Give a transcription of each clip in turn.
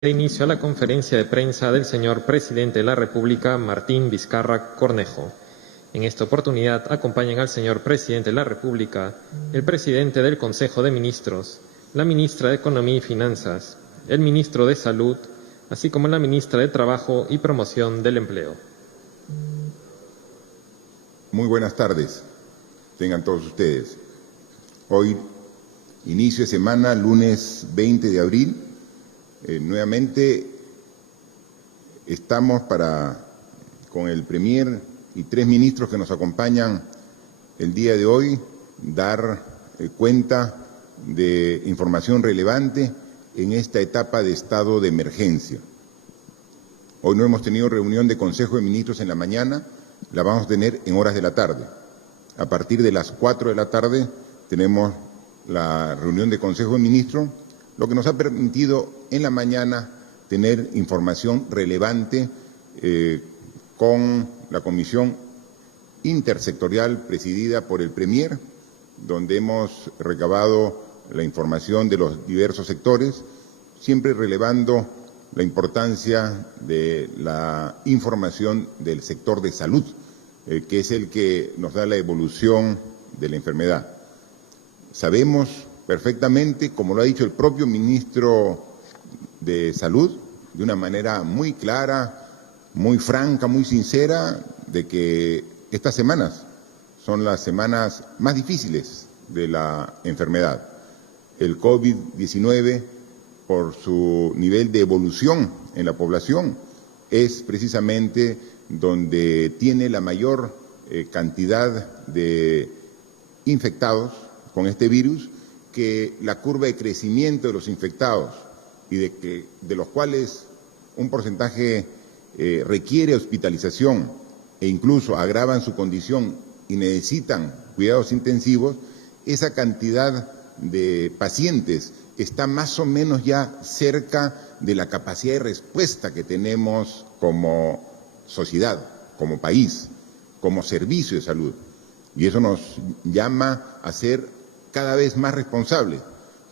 Inicio a la conferencia de prensa del señor Presidente de la República, Martín Vizcarra Cornejo. En esta oportunidad acompañan al señor Presidente de la República, el Presidente del Consejo de Ministros, la Ministra de Economía y Finanzas, el Ministro de Salud, así como la Ministra de Trabajo y Promoción del Empleo. Muy buenas tardes, tengan todos ustedes. Hoy, inicio de semana, lunes 20 de abril, nuevamente estamos con el Premier y 3 ministros que nos acompañan el día de hoy, dar cuenta de información relevante en esta etapa de estado de emergencia. Hoy no hemos tenido reunión de Consejo de Ministros en la mañana, la vamos a tener en horas de la tarde. A partir de las 4 de la tarde tenemos la reunión de Consejo de Ministros, lo que nos ha permitido en la mañana tener información relevante con la Comisión Intersectorial presidida por el Premier, donde hemos recabado la información de los diversos sectores, siempre relevando la importancia de la información del sector de salud, que es el que nos da la evolución de la enfermedad. Sabemos perfectamente, como lo ha dicho el propio ministro de Salud, de una manera muy clara, muy franca, muy sincera, de que estas semanas son las semanas más difíciles de la enfermedad. El COVID-19, por su nivel de evolución en la población, es precisamente donde tiene la mayor cantidad de infectados con este virus, que la curva de crecimiento de los infectados y de los cuales un porcentaje requiere hospitalización e incluso agravan su condición y necesitan cuidados intensivos, esa cantidad de pacientes está más o menos ya cerca de la capacidad de respuesta que tenemos como sociedad, como país, como servicio de salud. Y eso nos llama a ser cada vez más responsables,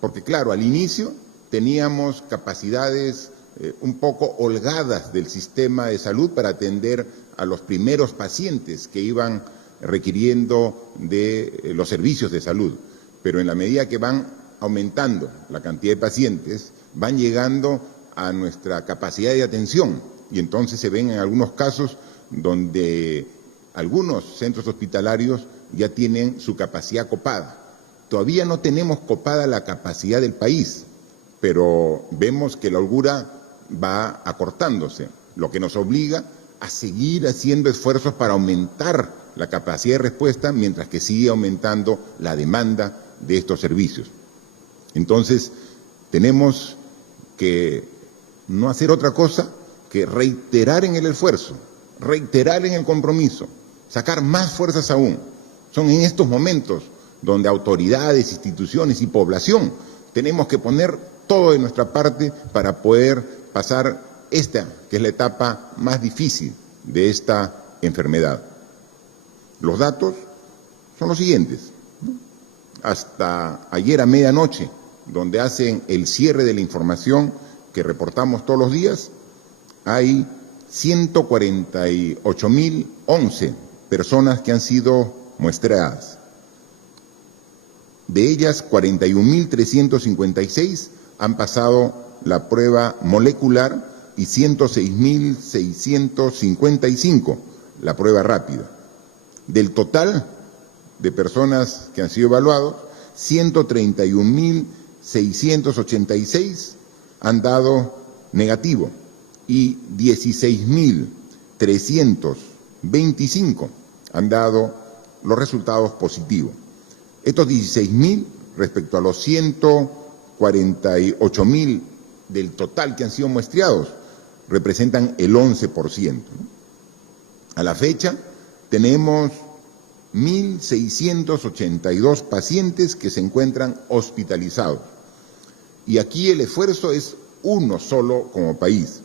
porque claro, al inicio teníamos capacidades un poco holgadas del sistema de salud para atender a los primeros pacientes que iban requiriendo de los servicios de salud, pero en la medida que van aumentando la cantidad de pacientes, van llegando a nuestra capacidad de atención y entonces se ven en algunos casos donde algunos centros hospitalarios ya tienen su capacidad copada. Todavía no tenemos copada la capacidad del país, pero vemos que la holgura va acortándose, lo que nos obliga a seguir haciendo esfuerzos para aumentar la capacidad de respuesta mientras que sigue aumentando la demanda de estos servicios. Entonces, tenemos que no hacer otra cosa que reiterar en el esfuerzo, reiterar en el compromiso, sacar más fuerzas aún. Son en estos momentos donde autoridades, instituciones y población tenemos que poner todo de nuestra parte para poder pasar esta, que es la etapa más difícil de esta enfermedad. Los datos son los siguientes. Hasta ayer a medianoche, donde hacen el cierre de la información que reportamos todos los días, hay 148.011 personas que han sido muestreadas. De ellas, 41.356 han pasado la prueba molecular y 106.655 la prueba rápida. Del total de personas que han sido evaluados, 131.686 han dado negativo y 16.325 han dado los resultados positivos. Estos 16.000 respecto a los 148.000 del total que han sido muestreados representan el 11%. A la fecha tenemos 1.682 pacientes que se encuentran hospitalizados. Y aquí el esfuerzo es uno solo como país.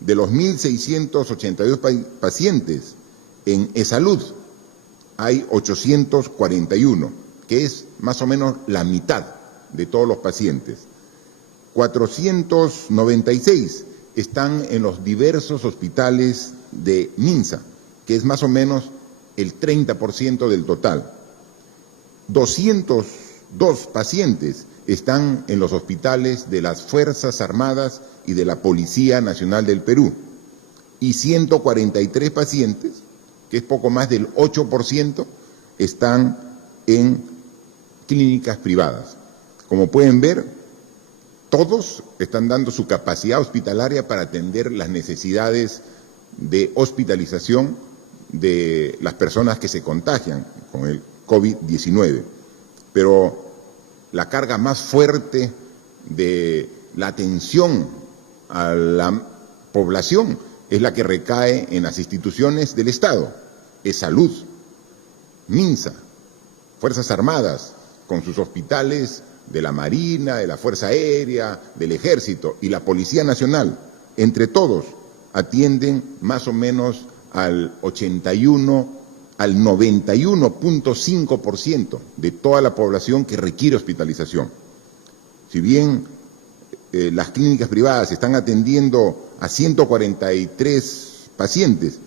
De los 1.682 pacientes en eSalud hay 841, que es más o menos la mitad de todos los pacientes. 496 están en los diversos hospitales de Minsa, que es más o menos el 30% del total. 202 pacientes están en los hospitales de las Fuerzas Armadas y de la Policía Nacional del Perú, y 143 pacientes, que es poco más del 8%, están en clínicas privadas. Como pueden ver, todos están dando su capacidad hospitalaria para atender las necesidades de hospitalización de las personas que se contagian con el COVID-19. Pero la carga más fuerte de la atención a la población es la que recae en las instituciones del Estado. Es salud, Minsa, Fuerzas Armadas, con sus hospitales de la Marina, de la Fuerza Aérea, del Ejército y la Policía Nacional. Entre todos atienden más o menos al 91.5% de toda la población que requiere hospitalización. Si bien las clínicas privadas están atendiendo a 143 pacientes,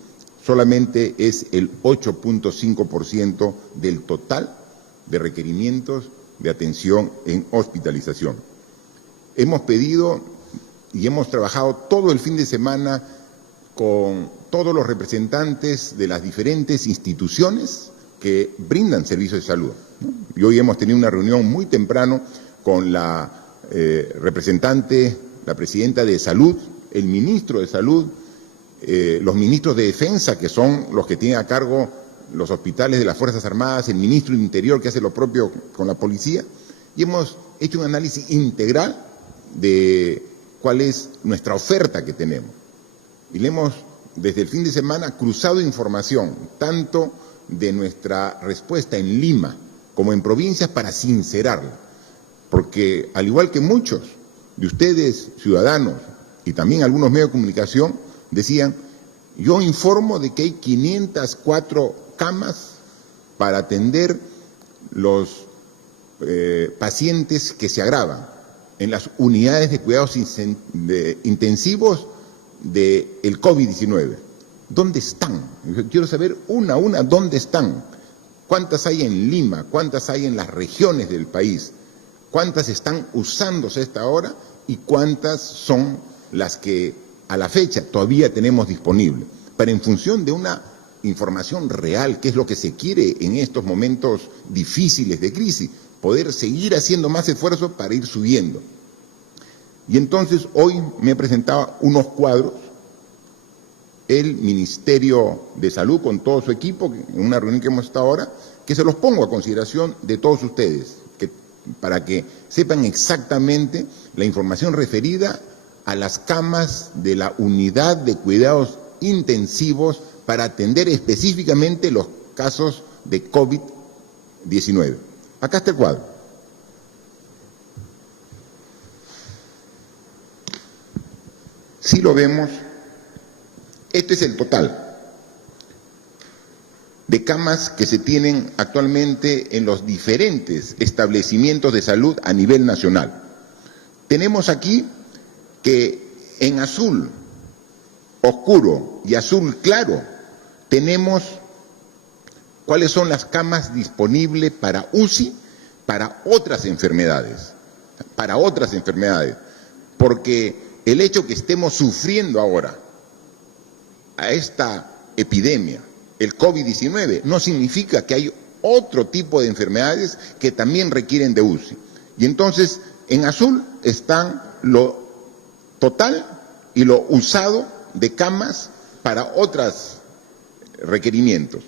solamente es el 8.5% del total de requerimientos de atención en hospitalización. Hemos pedido y hemos trabajado todo el fin de semana con todos los representantes de las diferentes instituciones que brindan servicios de salud, ¿no? Y hoy hemos tenido una reunión muy temprano con la representante, la presidenta de Salud, el ministro de Salud, los ministros de Defensa, que son los que tienen a cargo los hospitales de las Fuerzas Armadas, el ministro del Interior, que hace lo propio con la policía, y hemos hecho un análisis integral de cuál es nuestra oferta que tenemos. Y le hemos, desde el fin de semana, cruzado información, tanto de nuestra respuesta en Lima como en provincias, para sincerarla. Porque, al igual que muchos de ustedes, ciudadanos, y también algunos medios de comunicación, decían, yo informo de que hay 504 camas para atender los pacientes que se agravan en las unidades de cuidados intensivos del COVID-19. ¿Dónde están? Quiero saber una a una dónde están. ¿Cuántas hay en Lima? ¿Cuántas hay en las regiones del país? ¿Cuántas están usándose a esta hora? ¿Y cuántas son las que a la fecha todavía tenemos disponibles? Para, en función de una información real, que es lo que se quiere en estos momentos difíciles de crisis, poder seguir haciendo más esfuerzos para ir subiendo. Y entonces hoy me presentaba unos cuadros, el Ministerio de Salud con todo su equipo, en una reunión que hemos estado ahora, que se los pongo a consideración de todos ustedes, para que sepan exactamente la información referida a las camas de la unidad de cuidados intensivos para atender específicamente los casos de COVID-19. Acá está el cuadro. Si lo vemos, este es el total de camas que se tienen actualmente en los diferentes establecimientos de salud a nivel nacional. Tenemos aquí que en azul oscuro y azul claro tenemos cuáles son las camas disponibles para UCI para otras enfermedades, porque el hecho que estemos sufriendo ahora a esta epidemia, el COVID-19, no significa que hay otro tipo de enfermedades que también requieren de UCI. Y entonces, en azul están lo total y lo usado de camas para otros requerimientos.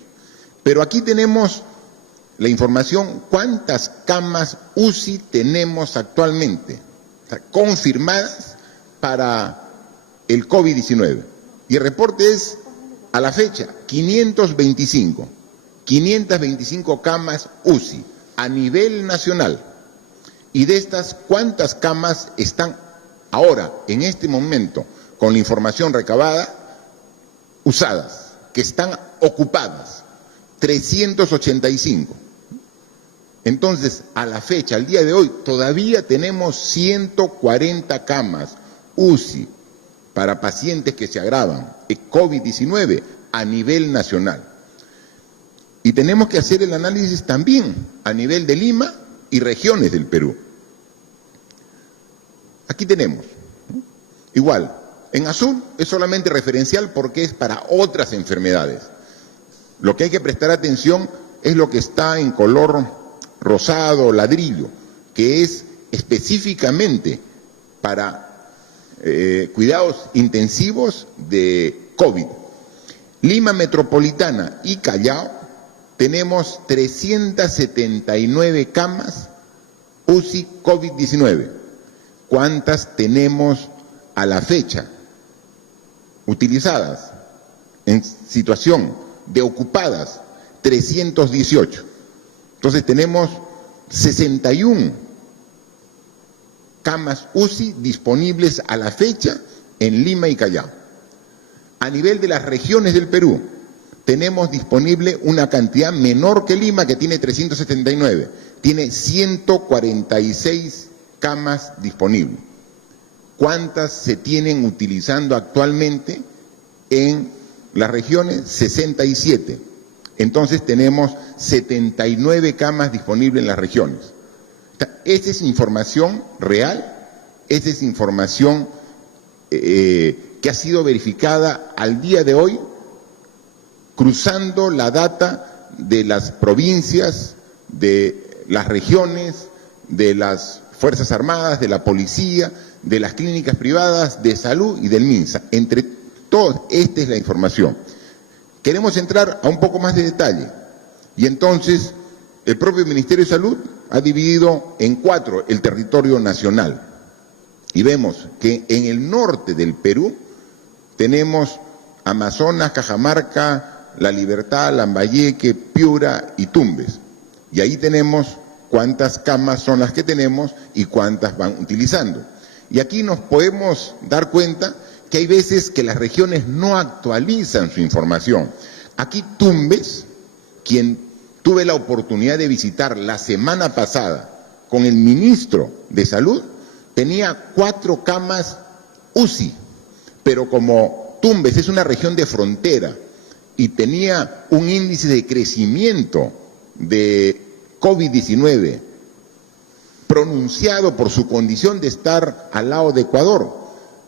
Pero aquí tenemos la información, cuántas camas UCI tenemos actualmente, o sea, confirmadas para el COVID-19. Y el reporte es, a la fecha, 525 camas UCI a nivel nacional. Y de estas, ¿cuántas camas están ahora, en este momento, con la información recabada, usadas, que están ocupadas? 385. Entonces, a la fecha, al día de hoy, todavía tenemos 140 camas UCI para pacientes que se agravan de COVID-19 a nivel nacional. Y tenemos que hacer el análisis también a nivel de Lima y regiones del Perú. Aquí tenemos, igual, en azul es solamente referencial porque es para otras enfermedades. Lo que hay que prestar atención es lo que está en color rosado, ladrillo, que es específicamente para cuidados intensivos de COVID. Lima Metropolitana y Callao tenemos 379 camas UCI COVID-19. ¿Cuántas tenemos a la fecha utilizadas en situación de ocupadas? 318. Entonces tenemos 61 camas UCI disponibles a la fecha en Lima y Callao. A nivel de las regiones del Perú, tenemos disponible una cantidad menor que Lima, que tiene 379. Tiene 146 camas disponibles. ¿Cuántas se tienen utilizando actualmente en las regiones? 67. Entonces tenemos 79 camas disponibles en las regiones. Esta es información real, esta es información que ha sido verificada al día de hoy, cruzando la data de las provincias, de las regiones, de las Fuerzas Armadas, de la Policía, de las clínicas privadas, de salud y del MINSA. Entre todos, esta es la información. Queremos entrar a un poco más de detalle y entonces el propio Ministerio de Salud ha dividido en 4 el territorio nacional y vemos que en el norte del Perú tenemos Amazonas, Cajamarca, La Libertad, Lambayeque, Piura y Tumbes. Y ahí tenemos cuántas camas son las que tenemos y cuántas van utilizando. Y aquí nos podemos dar cuenta que hay veces que las regiones no actualizan su información. Aquí Tumbes, quien tuve la oportunidad de visitar la semana pasada con el ministro de Salud, tenía 4 camas UCI, pero como Tumbes es una región de frontera y tenía un índice de crecimiento de COVID-19 pronunciado por su condición de estar al lado de Ecuador,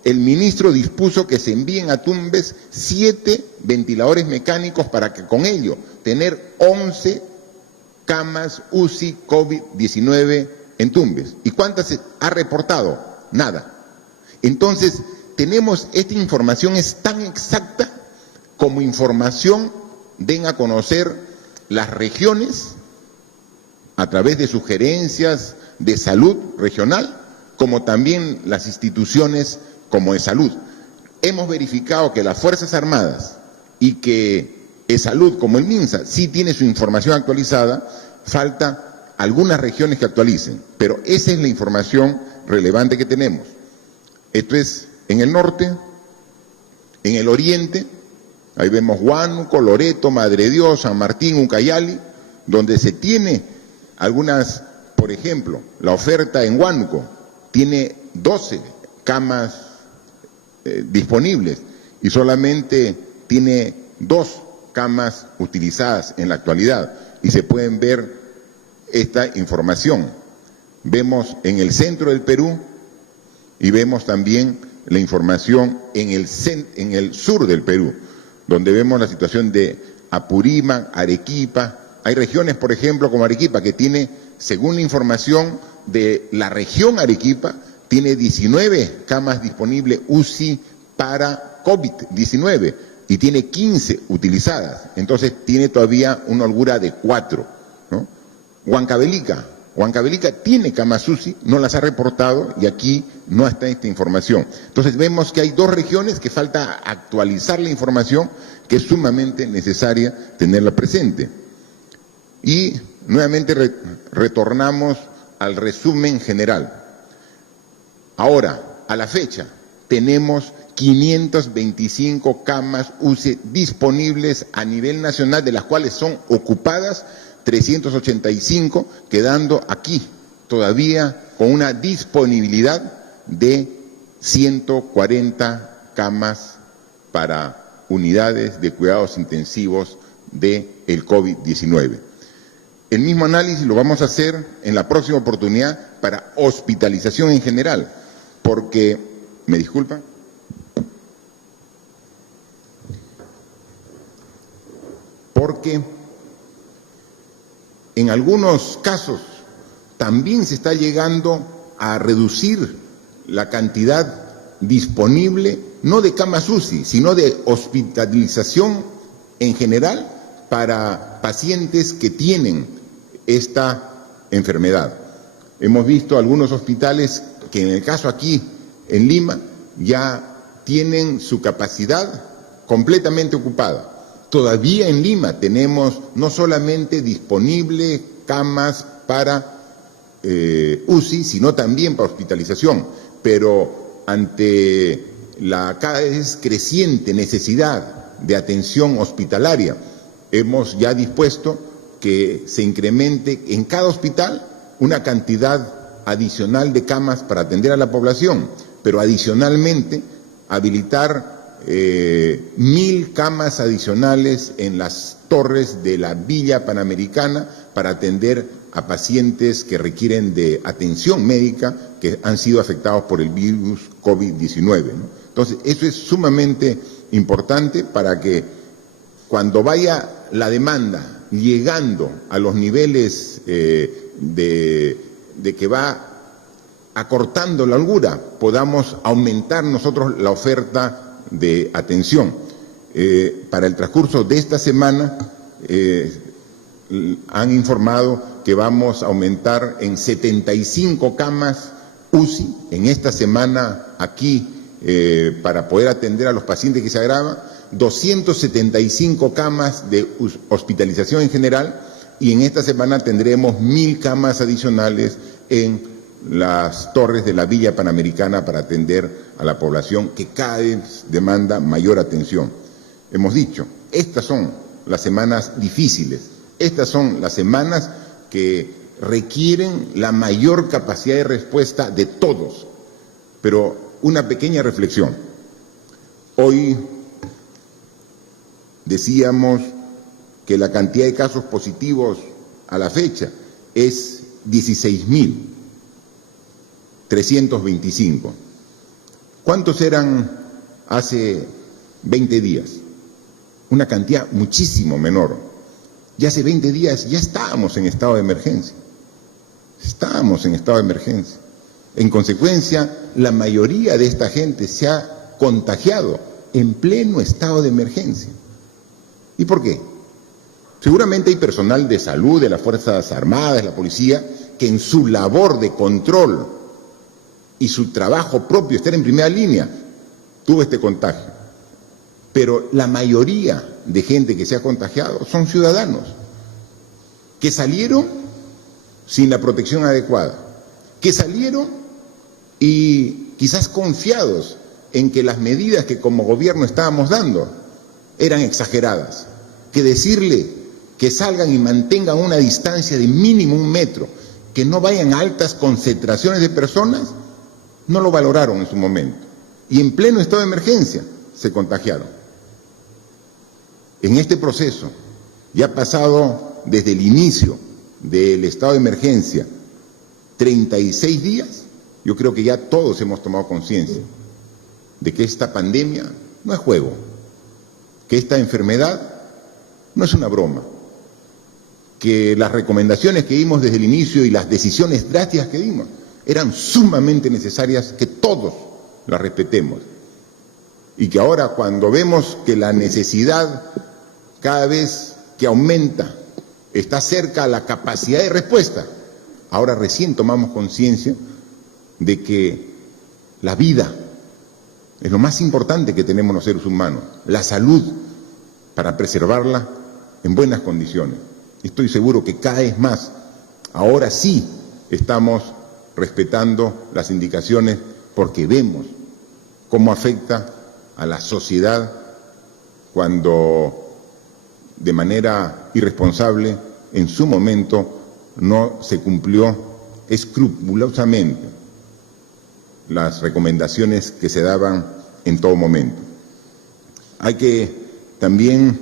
el ministro dispuso que se envíen a Tumbes 7 ventiladores mecánicos para que con ello tener 11 camas UCI COVID-19 en Tumbes. ¿Y cuántas se ha reportado? Nada. Entonces, tenemos esta información, es tan exacta como información den a conocer las regiones a través de sugerencias de salud regional, como también las instituciones como de salud. Hemos verificado que las Fuerzas Armadas y que salud como el MINSA sí tiene su información actualizada, falta algunas regiones que actualicen, pero esa es la información relevante que tenemos. Esto es en el norte, en el oriente, ahí vemos Huánuco, Loreto, Madre de Dios, San Martín, Ucayali, donde se tiene algunas, por ejemplo, la oferta en Huánuco tiene 12 camas disponibles y solamente tiene 2 camas utilizadas en la actualidad y se pueden ver esta información. Vemos en el centro del Perú y vemos también la información en el sur del Perú, donde vemos la situación de Apurímac, Arequipa. Hay regiones, por ejemplo, como Arequipa, que tiene, según la información de la región Arequipa, tiene 19 camas disponibles UCI para COVID-19 y tiene 15 utilizadas. Entonces tiene todavía una holgura de 4, ¿no? Huancavelica tiene camas UCI, no las ha reportado y aquí no está esta información. Entonces vemos que hay 2 regiones que falta actualizar la información, que es sumamente necesaria tenerla presente. Y nuevamente retornamos al resumen general. Ahora, a la fecha, tenemos 525 camas UCI disponibles a nivel nacional, de las cuales son ocupadas 385, quedando aquí todavía con una disponibilidad de 140 camas para unidades de cuidados intensivos del COVID-19. El mismo análisis lo vamos a hacer en la próxima oportunidad para hospitalización en general, porque, ¿me disculpa? Porque en algunos casos también se está llegando a reducir la cantidad disponible, no de camas UCI, sino de hospitalización en general para pacientes que tienen esta enfermedad. Hemos visto algunos hospitales que en el caso aquí en Lima ya tienen su capacidad completamente ocupada. Todavía en Lima tenemos no solamente disponible camas para UCI, sino también para hospitalización, pero ante la cada vez creciente necesidad de atención hospitalaria, hemos ya dispuesto que se incremente en cada hospital una cantidad adicional de camas para atender a la población, pero adicionalmente habilitar 1.000 camas adicionales en las torres de la Villa Panamericana para atender a pacientes que requieren de atención médica que han sido afectados por el virus COVID-19, ¿no? Entonces, eso es sumamente importante para que cuando vaya la demanda llegando a los niveles de que va acortando la holgura, podamos aumentar nosotros la oferta de atención. Para el transcurso de esta semana han informado que vamos a aumentar en 75 camas UCI en esta semana aquí para poder atender a los pacientes que se agravan, 275 camas de hospitalización en general, y en esta semana tendremos 1.000 camas adicionales en las torres de la Villa Panamericana para atender a la población que cada vez demanda mayor atención. Hemos dicho, estas son las semanas difíciles, estas son las semanas que requieren la mayor capacidad de respuesta de todos. Pero una pequeña reflexión. Hoy decíamos que la cantidad de casos positivos a la fecha es 16.325. ¿Cuántos eran hace 20 días? Una cantidad muchísimo menor. Ya hace 20 días ya estábamos en estado de emergencia. Estábamos en estado de emergencia. En consecuencia, la mayoría de esta gente se ha contagiado en pleno estado de emergencia. ¿Y por qué? Seguramente hay personal de salud, de las Fuerzas Armadas, de la policía, que en su labor de control y su trabajo propio, estar en primera línea, tuvo este contagio. Pero la mayoría de gente que se ha contagiado son ciudadanos que salieron sin la protección adecuada, que salieron y quizás confiados en que las medidas que como gobierno estábamos dando eran exageradas, que decirle que salgan y mantengan una distancia de mínimo 1 metro, que no vayan a altas concentraciones de personas, no lo valoraron en su momento. Y en pleno estado de emergencia se contagiaron. En este proceso, ya pasado desde el inicio del estado de emergencia 36 días, yo creo que ya todos hemos tomado conciencia de que esta pandemia no es juego, que esta enfermedad no es una broma, que las recomendaciones que dimos desde el inicio y las decisiones drásticas que dimos eran sumamente necesarias, que todos las respetemos. Y que ahora, cuando vemos que la necesidad cada vez que aumenta está cerca a la capacidad de respuesta, ahora recién tomamos conciencia de que la vida es lo más importante que tenemos los seres humanos, la salud, para preservarla en buenas condiciones. Estoy seguro que cada vez más, ahora sí estamos respetando las indicaciones, porque vemos cómo afecta a la sociedad cuando de manera irresponsable en su momento no se cumplió escrupulosamente las recomendaciones que se daban en todo momento. Hay que también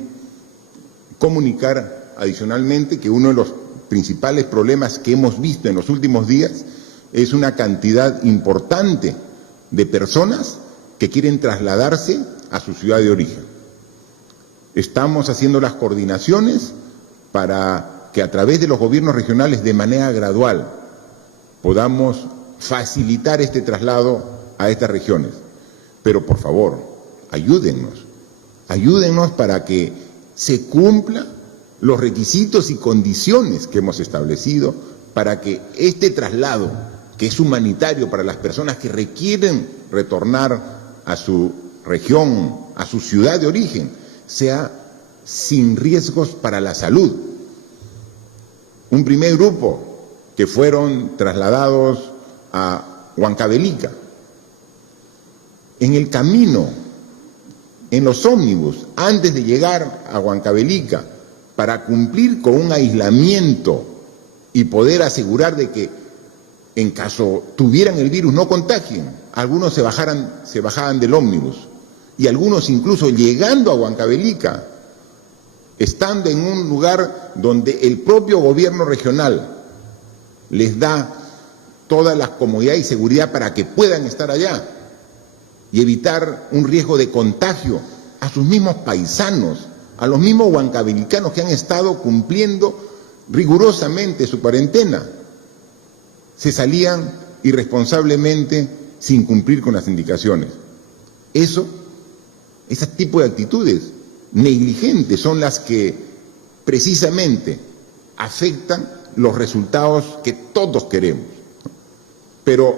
comunicar adicionalmente que uno de los principales problemas que hemos visto en los últimos días es una cantidad importante de personas que quieren trasladarse a su ciudad de origen. Estamos haciendo las coordinaciones para que a través de los gobiernos regionales de manera gradual podamos facilitar este traslado a estas regiones. Pero por favor, ayúdennos para que se cumplan los requisitos y condiciones que hemos establecido para que este traslado, que es humanitario para las personas que requieren retornar a su región, a su ciudad de origen, sea sin riesgos para la salud. Un primer grupo que fueron trasladados a Huancavelica. En el camino, en los ómnibus, antes de llegar a Huancavelica, para cumplir con un aislamiento y poder asegurar de que en caso tuvieran el virus no contagien, algunos se bajaban del ómnibus y algunos incluso llegando a Huancavelica, estando en un lugar donde el propio gobierno regional les da todas las comodidades y seguridad para que puedan estar allá y evitar un riesgo de contagio a sus mismos paisanos, a los mismos huancavelicanos que han estado cumpliendo rigurosamente su cuarentena. Se salían irresponsablemente sin cumplir con las indicaciones. Ese tipo de actitudes negligentes son las que precisamente afectan los resultados que todos queremos. Pero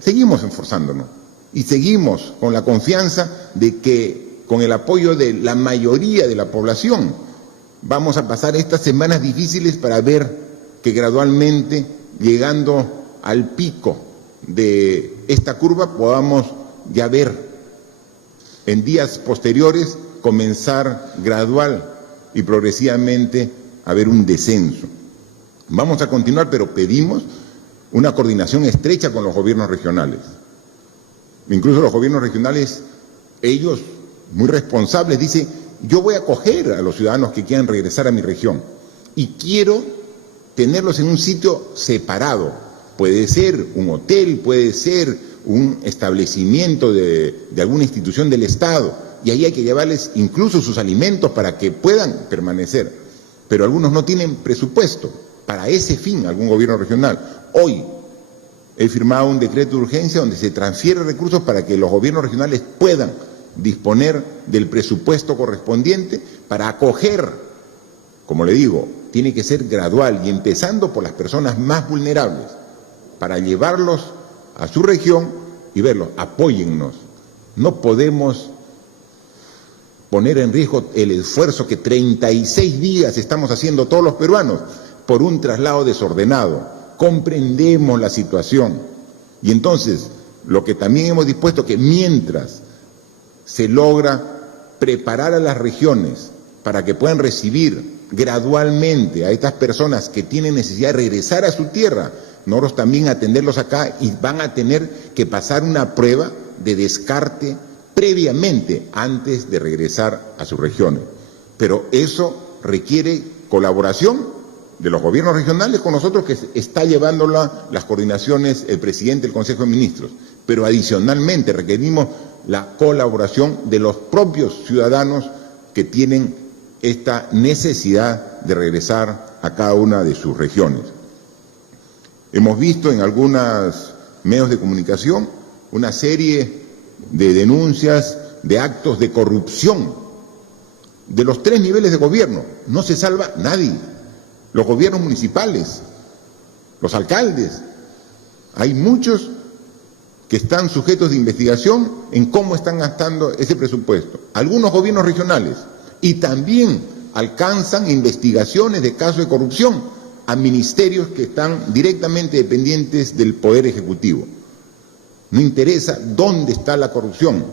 seguimos esforzándonos y seguimos con la confianza de que con el apoyo de la mayoría de la población vamos a pasar estas semanas difíciles para ver que gradualmente, llegando al pico de esta curva, podamos ya ver en días posteriores comenzar gradual y progresivamente a ver un descenso. Vamos a continuar, pero pedimos una coordinación estrecha con los gobiernos regionales. Incluso los gobiernos regionales, ellos, muy responsables, dicen: yo voy a acoger a los ciudadanos que quieran regresar a mi región y quiero tenerlos en un sitio separado. Puede ser un hotel, puede ser un establecimiento de alguna institución del Estado, y ahí hay que llevarles incluso sus alimentos para que puedan permanecer. Pero algunos no tienen presupuesto para ese fin, algún gobierno regional. Hoy he firmado un decreto de urgencia donde se transfiere recursos para que los gobiernos regionales puedan disponer del presupuesto correspondiente para acoger. Como le digo, tiene que ser gradual y empezando por las personas más vulnerables, para llevarlos a su región y verlos. Apóyennos. No podemos poner en riesgo el esfuerzo que 36 días estamos haciendo todos los peruanos por un traslado desordenado. Comprendemos la situación y entonces lo que también hemos dispuesto, que mientras se logra preparar a las regiones para que puedan recibir gradualmente a estas personas que tienen necesidad de regresar a su tierra, nosotros también atenderlos acá, y van a tener que pasar una prueba de descarte previamente antes de regresar a sus regiones. Pero eso requiere colaboración de los gobiernos regionales con nosotros, que está llevando las coordinaciones el presidente del Consejo de Ministros, pero adicionalmente requerimos la colaboración de los propios ciudadanos que tienen esta necesidad de regresar a cada una de sus regiones. Hemos visto en algunos medios de comunicación una serie de denuncias de actos de corrupción de los 3 niveles de gobierno. No se salva nadie. Los gobiernos municipales, los alcaldes, hay muchos que están sujetos de investigación en cómo están gastando ese presupuesto. Algunos gobiernos regionales, y también alcanzan investigaciones de casos de corrupción a ministerios que están directamente dependientes del Poder Ejecutivo. No interesa dónde está la corrupción,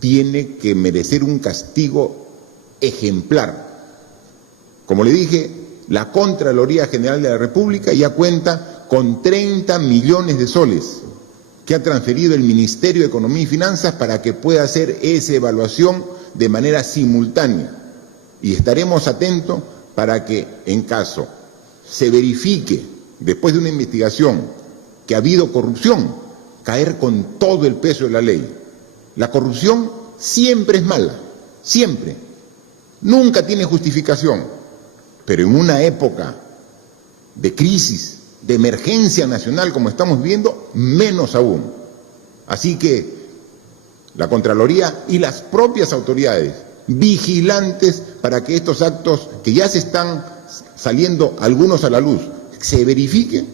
tiene que merecer un castigo ejemplar. Como le dije, la Contraloría General de la República ya cuenta con 30 millones de soles que ha transferido el Ministerio de Economía y Finanzas para que pueda hacer esa evaluación de manera simultánea. Y estaremos atentos para que, en caso se verifique, después de una investigación, que ha habido corrupción, caer con todo el peso de la ley. La corrupción siempre es mala, siempre. Nunca tiene justificación. Pero en una época de crisis, de emergencia nacional como estamos viendo, menos aún. Así que la Contraloría y las propias autoridades vigilantes para que estos actos que ya se están saliendo algunos a la luz se verifiquen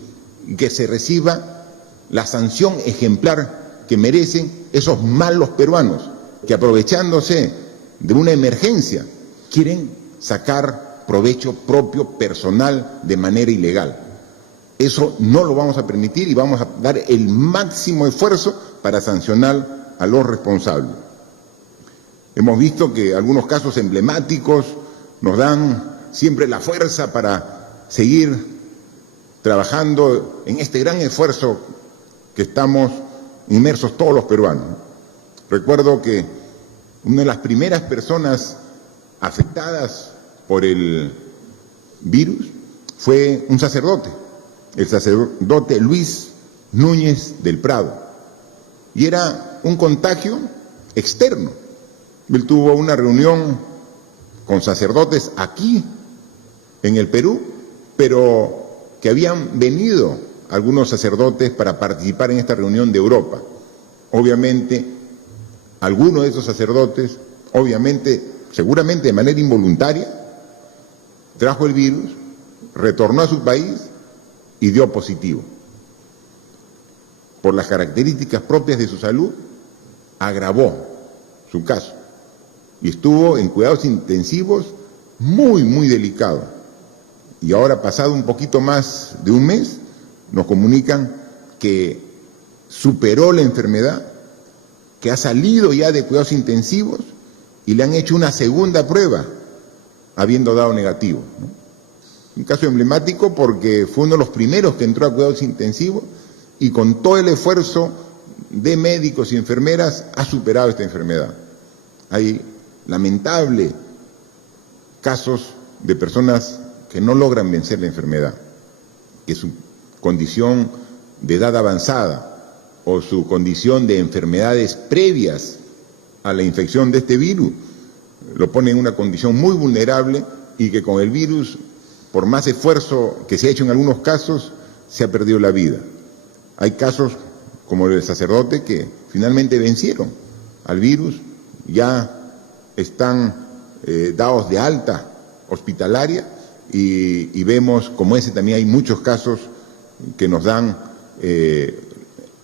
y que se reciba la sanción ejemplar que merecen esos malos peruanos que, aprovechándose de una emergencia, quieren sacar provecho propio personal de manera ilegal. Eso no lo vamos a permitir y vamos a dar el máximo esfuerzo para sancionar a los responsables. Hemos visto que algunos casos emblemáticos nos dan siempre la fuerza para seguir trabajando en este gran esfuerzo que estamos inmersos todos los peruanos. Recuerdo que una de las primeras personas afectadas por el virus fue un sacerdote, el sacerdote Luis Núñez del Prado, y era un contagio externo. Él tuvo una reunión con sacerdotes aquí en el Perú, pero que habían venido algunos sacerdotes para participar en esta reunión de Europa. Obviamente, alguno de esos sacerdotes, seguramente de manera involuntaria, trajo el virus, retornó a su país y dio positivo. Por las características propias de su salud, agravó su caso y estuvo en cuidados intensivos muy delicado. Y ahora, pasado un poquito más de un mes, nos comunican que superó la enfermedad, que ha salido ya de cuidados intensivos y le han hecho una segunda prueba, habiendo dado negativo, ¿no? Un caso emblemático porque fue uno de los primeros que entró a cuidados intensivos y con todo el esfuerzo de médicos y enfermeras ha superado esta enfermedad. Hay lamentables casos de personas que no logran vencer la enfermedad, que su condición de edad avanzada o su condición de enfermedades previas a la infección de este virus lo pone en una condición muy vulnerable y que con el virus, por más esfuerzo que se ha hecho en algunos casos, se ha perdido la vida. Hay casos como el del sacerdote que finalmente vencieron al virus, ya están dados de alta hospitalaria y vemos como ese también hay muchos casos que nos dan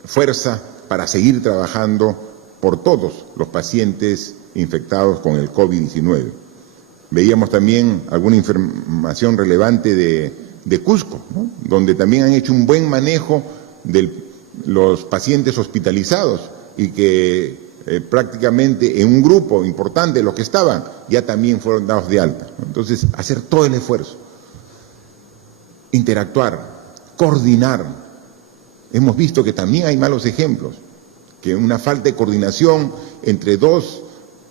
fuerza para seguir trabajando por todos los pacientes infectados con el COVID-19. Veíamos también alguna información relevante de Cusco, ¿no? Donde también han hecho un buen manejo de los pacientes hospitalizados y que prácticamente en un grupo importante de los que estaban ya también fueron dados de alta, ¿no? Entonces, hacer todo el esfuerzo, interactuar, coordinar. Hemos visto que también hay malos ejemplos, que una falta de coordinación entre dos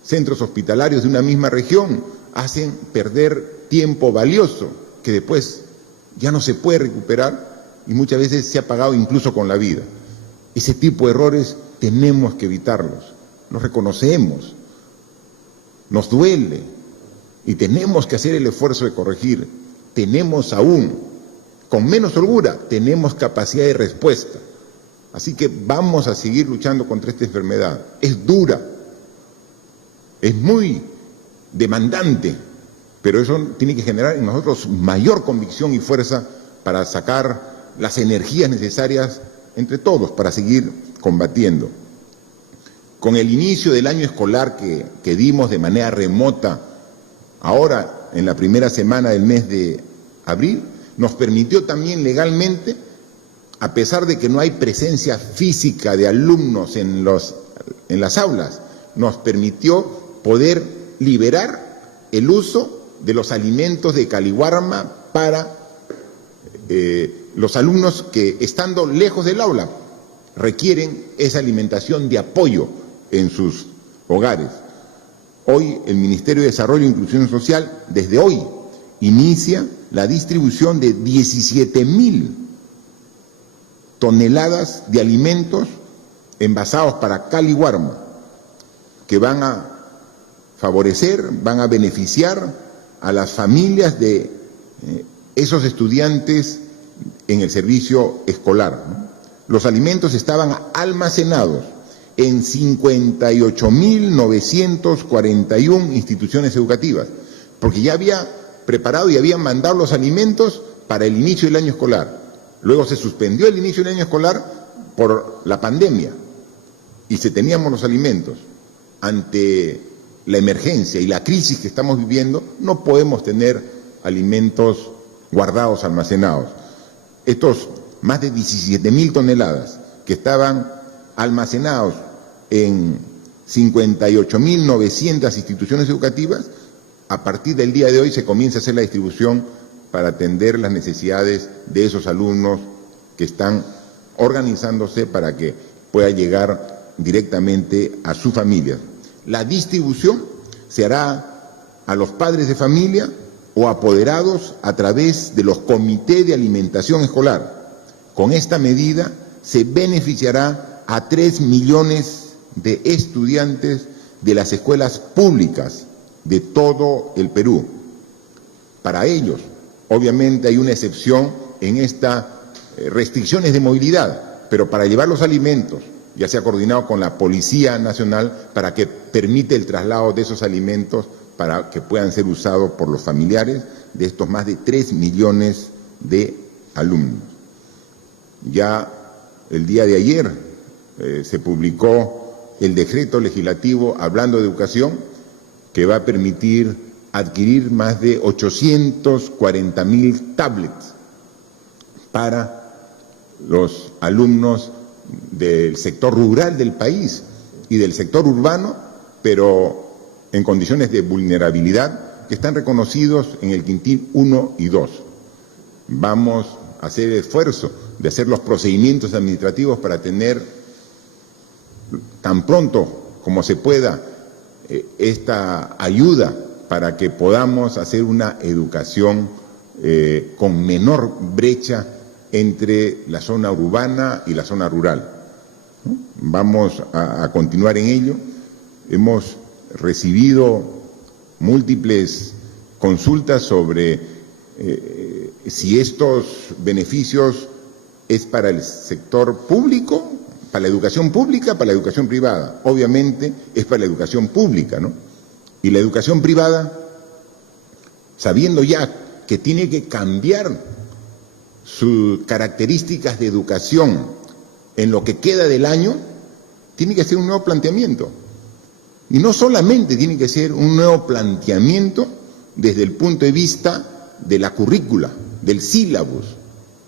centros hospitalarios de una misma región hacen perder tiempo valioso que después ya no se puede recuperar y muchas veces se ha pagado incluso con la vida. Ese tipo de errores tenemos que evitarlos, los reconocemos, nos duele y tenemos que hacer el esfuerzo de corregir. Tenemos aún, con menos holgura, tenemos capacidad de respuesta. Así que vamos a seguir luchando contra esta enfermedad. Es dura, es muy demandante, pero eso tiene que generar en nosotros mayor convicción y fuerza para sacar las energías necesarias entre todos para seguir combatiendo. Con el inicio del año escolar que dimos de manera remota, ahora en la primera semana del mes de abril, nos permitió también legalmente, a pesar de que no hay presencia física de alumnos en las aulas, nos permitió poder liberar el uso de los alimentos de Caliwarma para los alumnos que, estando lejos del aula, requieren esa alimentación de apoyo en sus hogares. Hoy el Ministerio de Desarrollo e Inclusión Social, desde hoy, inicia la distribución de 17.000 toneladas de alimentos envasados para Caliwarma, que van a favorecer, van a beneficiar a las familias de esos estudiantes en el servicio escolar, ¿no? Los alimentos estaban almacenados en 58.941 instituciones educativas, porque ya había preparado y habían mandado los alimentos para el inicio del año escolar. Luego se suspendió el inicio del año escolar por la pandemia y se teníamos los alimentos. Ante la emergencia y la crisis que estamos viviendo, no podemos tener alimentos guardados, almacenados. Estos más de 17.000 toneladas que estaban almacenados en 58.900 instituciones educativas, a partir del día de hoy se comienza a hacer la distribución para atender las necesidades de esos alumnos que están organizándose para que pueda llegar directamente a su familia. La distribución se hará a los padres de familia o apoderados a través de los comités de alimentación escolar. Con esta medida se beneficiará a 3 millones de estudiantes de las escuelas públicas de todo el Perú. Para ellos, obviamente hay una excepción en estas restricciones de movilidad, pero para llevar los alimentos, ya se ha coordinado con la Policía Nacional para que permite el traslado de esos alimentos para que puedan ser usados por los familiares de estos más de 3 millones de alumnos. Ya el día de ayer se publicó el decreto legislativo hablando de educación que va a permitir adquirir más de 840.000 tablets para los alumnos del sector rural del país y del sector urbano, pero en condiciones de vulnerabilidad que están reconocidos en el quintil 1 y 2. Vamos a hacer el esfuerzo de hacer los procedimientos administrativos para tener tan pronto como se pueda esta ayuda para que podamos hacer una educación con menor brecha entre la zona urbana y la zona rural. Vamos a continuar en ello. Hemos recibido múltiples consultas sobre si estos beneficios es para el sector público, para la educación pública, para la educación privada. Obviamente es para la educación pública, ¿no? Y la educación privada, sabiendo ya que tiene que cambiar sus características de educación en lo que queda del año, tiene que hacer un nuevo planteamiento. Y no solamente tiene que ser un nuevo planteamiento desde el punto de vista de la currícula, del sílabus,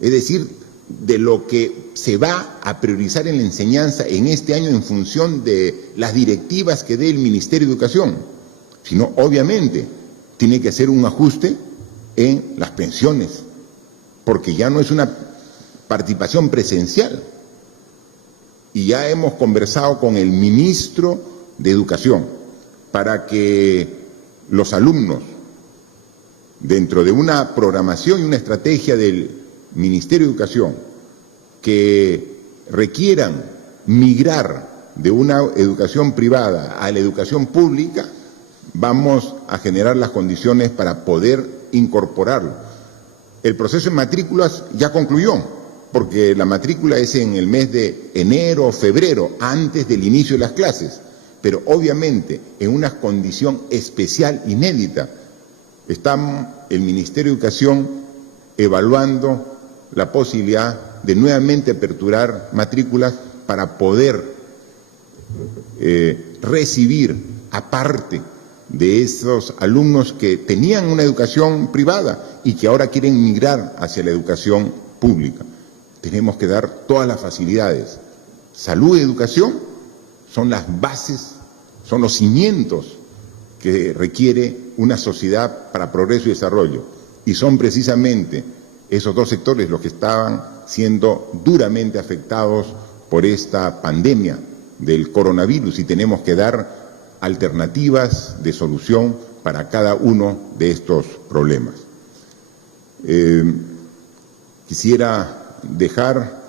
es decir, de lo que se va a priorizar en la enseñanza en este año en función de las directivas que dé el Ministerio de Educación, sino obviamente tiene que hacer un ajuste en las pensiones, porque ya no es una participación presencial. Y ya hemos conversado con el ministro de Educación para que los alumnos, dentro de una programación y una estrategia del Ministerio de Educación, que requieran migrar de una educación privada a la educación pública, vamos a generar las condiciones para poder incorporarlo. El proceso de matrículas ya concluyó, porque la matrícula es en el mes de enero o febrero, antes del inicio de las clases, pero obviamente en una condición especial, inédita. Está el Ministerio de Educación evaluando la posibilidad de nuevamente aperturar matrículas para poder recibir, aparte de esos alumnos que tenían una educación privada y que ahora quieren migrar hacia la educación pública. Tenemos que dar todas las facilidades. Salud y educación son las bases, son los cimientos que requiere una sociedad para progreso y desarrollo. Y son precisamente esos dos sectores los que estaban siendo duramente afectados por esta pandemia del coronavirus, y tenemos que dar alternativas de solución para cada uno de estos problemas. Quisiera dejar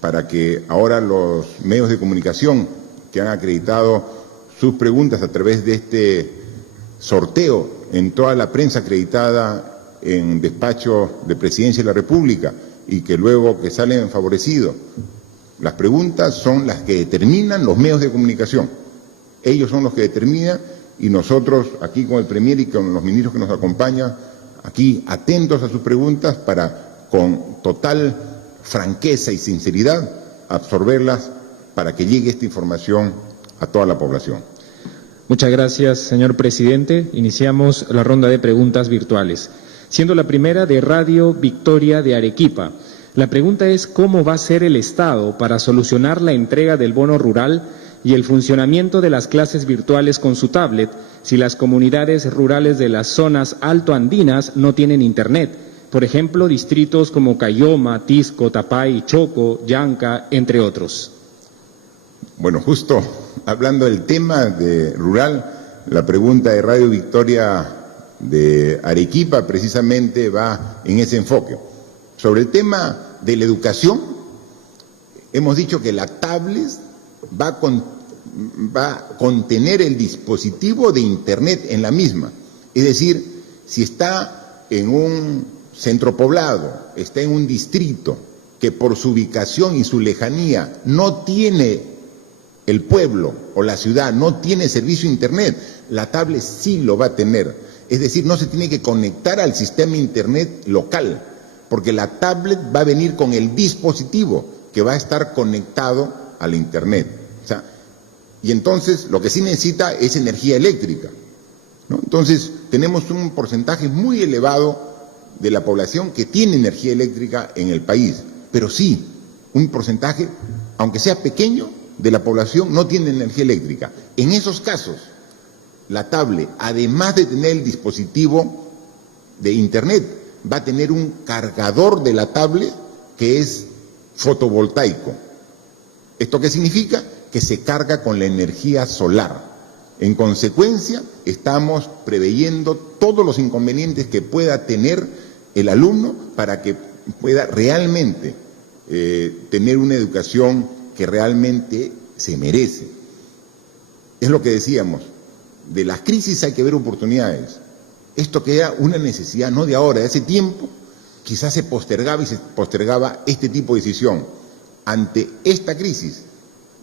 para que ahora los medios de comunicación que han acreditado sus preguntas a través de este sorteo en toda la prensa acreditada en despacho de Presidencia de la República y que luego que salen favorecidos. Las preguntas son las que determinan los medios de comunicación. Ellos son los que determinan, y nosotros aquí con el Premier y con los ministros que nos acompañan, aquí atentos a sus preguntas para, con total franqueza y sinceridad, absorberlas para que llegue esta información a toda la población. Muchas gracias, señor presidente. Iniciamos la ronda de preguntas virtuales, siendo la primera de Radio Victoria de Arequipa. La pregunta es: ¿cómo va a ser el Estado para solucionar la entrega del bono rural y el funcionamiento de las clases virtuales con su tablet si las comunidades rurales de las zonas altoandinas no tienen Internet? Por ejemplo, distritos como Cayoma, Tisco, Tapay, Choco, Llanca, entre otros. Bueno, justo hablando del tema de rural, la pregunta de Radio Victoria de Arequipa precisamente va en ese enfoque. Sobre el tema de la educación, hemos dicho que la tablet va a contener el dispositivo de Internet en la misma. Es decir, si está en un centro poblado, está en un distrito que por su ubicación y su lejanía no tiene, el pueblo o la ciudad no tiene servicio Internet, la tablet sí lo va a tener. Es decir, no se tiene que conectar al sistema Internet local, porque la tablet va a venir con el dispositivo que va a estar conectado al Internet. O sea, y entonces lo que sí necesita es energía eléctrica, ¿no? Entonces tenemos un porcentaje muy elevado de la población que tiene energía eléctrica en el país, pero sí, un porcentaje, aunque sea pequeño, de la población no tiene energía eléctrica. En esos casos, la tablet, además de tener el dispositivo de Internet, va a tener un cargador de la tablet que es fotovoltaico. ¿Esto qué significa? Que se carga con la energía solar. En consecuencia, estamos preveyendo todos los inconvenientes que pueda tener el alumno para que pueda realmente tener una educación que realmente se merece. Es lo que decíamos, de las crisis hay que ver oportunidades. Esto que era una necesidad, no de ahora, de hace tiempo, quizás se postergaba este tipo de decisión. Ante esta crisis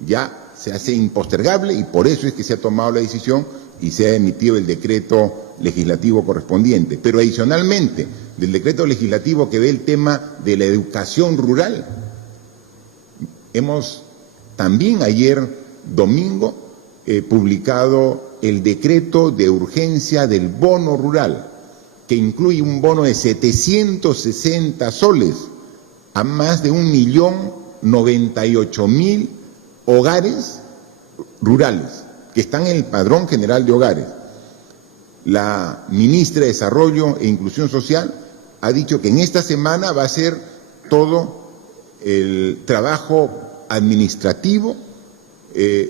ya se hace impostergable y por eso es que se ha tomado la decisión y se ha emitido el decreto legislativo correspondiente. Pero adicionalmente, del decreto legislativo que ve el tema de la educación rural, hemos también ayer domingo publicado el decreto de urgencia del bono rural, que incluye un bono de 760 soles a más de 1.098.000 hogares rurales que están en el Padrón General de Hogares. La ministra de Desarrollo e Inclusión Social ha dicho que en esta semana va a hacer todo el trabajo administrativo,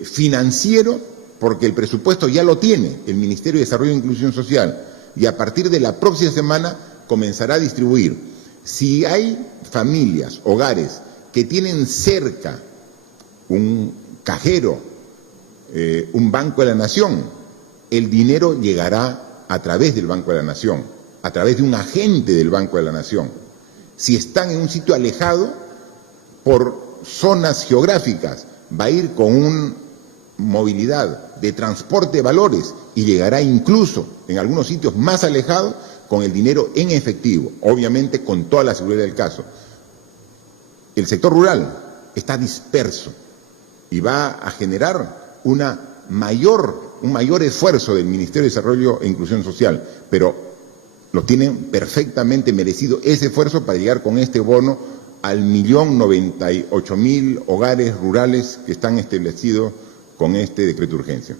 financiero, porque el presupuesto ya lo tiene el Ministerio de Desarrollo e Inclusión Social, y a partir de la próxima semana comenzará a distribuir. Si hay familias, hogares, que tienen cerca un cajero, un Banco de la Nación, el dinero llegará a través del Banco de la Nación, a través de un agente del Banco de la Nación. Si están en un sitio alejado, por zonas geográficas, va a ir con una movilidad de transporte de valores y llegará incluso en algunos sitios más alejados con el dinero en efectivo, obviamente con toda la seguridad del caso. El sector rural está disperso y va a generar un mayor esfuerzo del Ministerio de Desarrollo e Inclusión Social, pero lo tienen perfectamente merecido ese esfuerzo para llegar con este bono al 1.098.000 hogares rurales que están establecidos con este decreto de urgencia.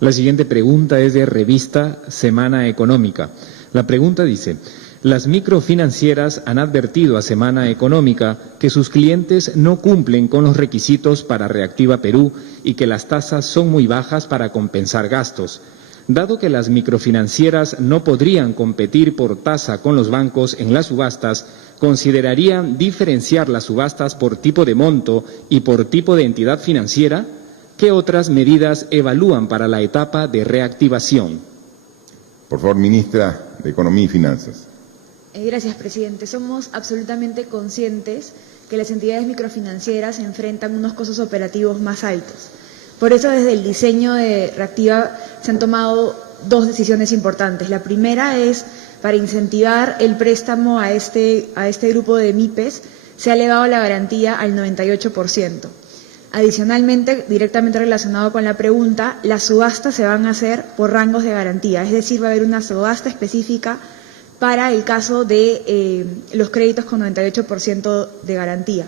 La siguiente pregunta es de revista Semana Económica. La pregunta dice: las microfinancieras han advertido a Semana Económica que sus clientes no cumplen con los requisitos para Reactiva Perú y que las tasas son muy bajas para compensar gastos. Dado que las microfinancieras no podrían competir por tasa con los bancos en las subastas, ¿considerarían diferenciar las subastas por tipo de monto y por tipo de entidad financiera? ¿Qué otras medidas evalúan para la etapa de reactivación? Por favor, ministra de Economía y Finanzas. Gracias, presidente. Somos absolutamente conscientes que las entidades microfinancieras enfrentan unos costos operativos más altos. Por eso, desde el diseño de Reactiva se han tomado dos decisiones importantes. La primera es, para incentivar el préstamo a este grupo de MIPES, se ha elevado la garantía al 98%. Adicionalmente, directamente relacionado con la pregunta, las subastas se van a hacer por rangos de garantía, es decir, va a haber una subasta específica para el caso de los créditos con 98% de garantía.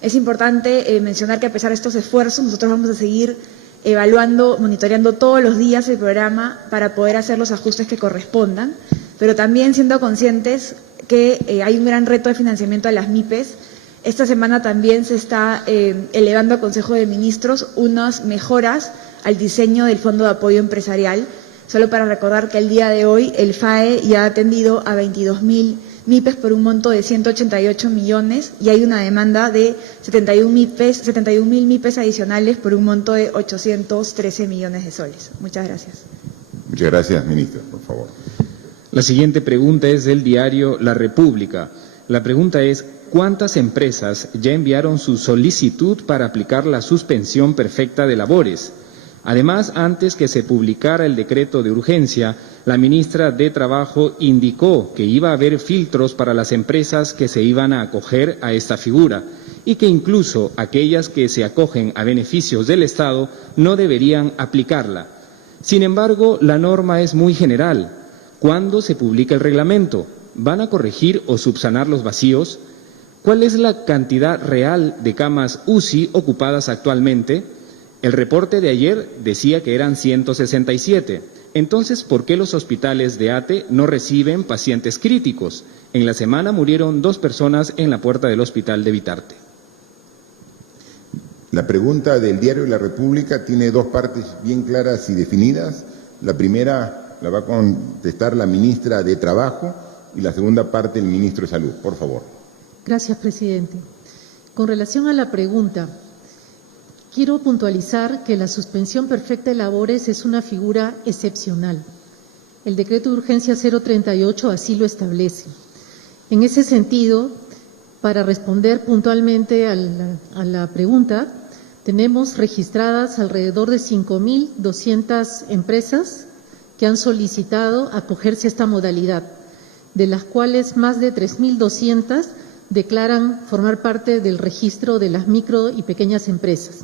Es importante mencionar que a pesar de estos esfuerzos, nosotros vamos a seguir evaluando, monitoreando todos los días el programa para poder hacer los ajustes que correspondan, pero también siendo conscientes que hay un gran reto de financiamiento a las MIPES. Esta semana también se está elevando al Consejo de Ministros unas mejoras al diseño del Fondo de Apoyo Empresarial. Solo para recordar que el día de hoy el FAE ya ha atendido a 22.000 MIPES por un monto de 188 millones y hay una demanda de 71.000 MIPES adicionales por un monto de 813 millones de soles. Muchas gracias. Muchas gracias, ministra, por favor. La siguiente pregunta es del diario La República. La pregunta es: ¿cuántas empresas ya enviaron su solicitud para aplicar la suspensión perfecta de labores? Además, antes que se publicara el decreto de urgencia, la ministra de Trabajo indicó que iba a haber filtros para las empresas que se iban a acoger a esta figura y que incluso aquellas que se acogen a beneficios del Estado no deberían aplicarla. Sin embargo, la norma es muy general. ¿Cuándo se publica el reglamento? ¿Van a corregir o subsanar los vacíos? ¿Cuál es la cantidad real de camas UCI ocupadas actualmente? El reporte de ayer decía que eran 167. Entonces, ¿por qué los hospitales de ATE no reciben pacientes críticos? En la semana murieron 2 personas en la puerta del hospital de Vitarte. La pregunta del diario La República tiene dos partes bien claras y definidas. La primera la va a contestar la ministra de Trabajo y la segunda parte el ministro de Salud. Por favor. Gracias, presidente. Con relación a la pregunta, quiero puntualizar que la suspensión perfecta de labores es una figura excepcional. El decreto de urgencia 038 así lo establece. En ese sentido, para responder puntualmente a la pregunta, tenemos registradas alrededor de 5.200 empresas que han solicitado acogerse a esta modalidad, de las cuales más de 3.200 declaran formar parte del registro de las micro y pequeñas empresas.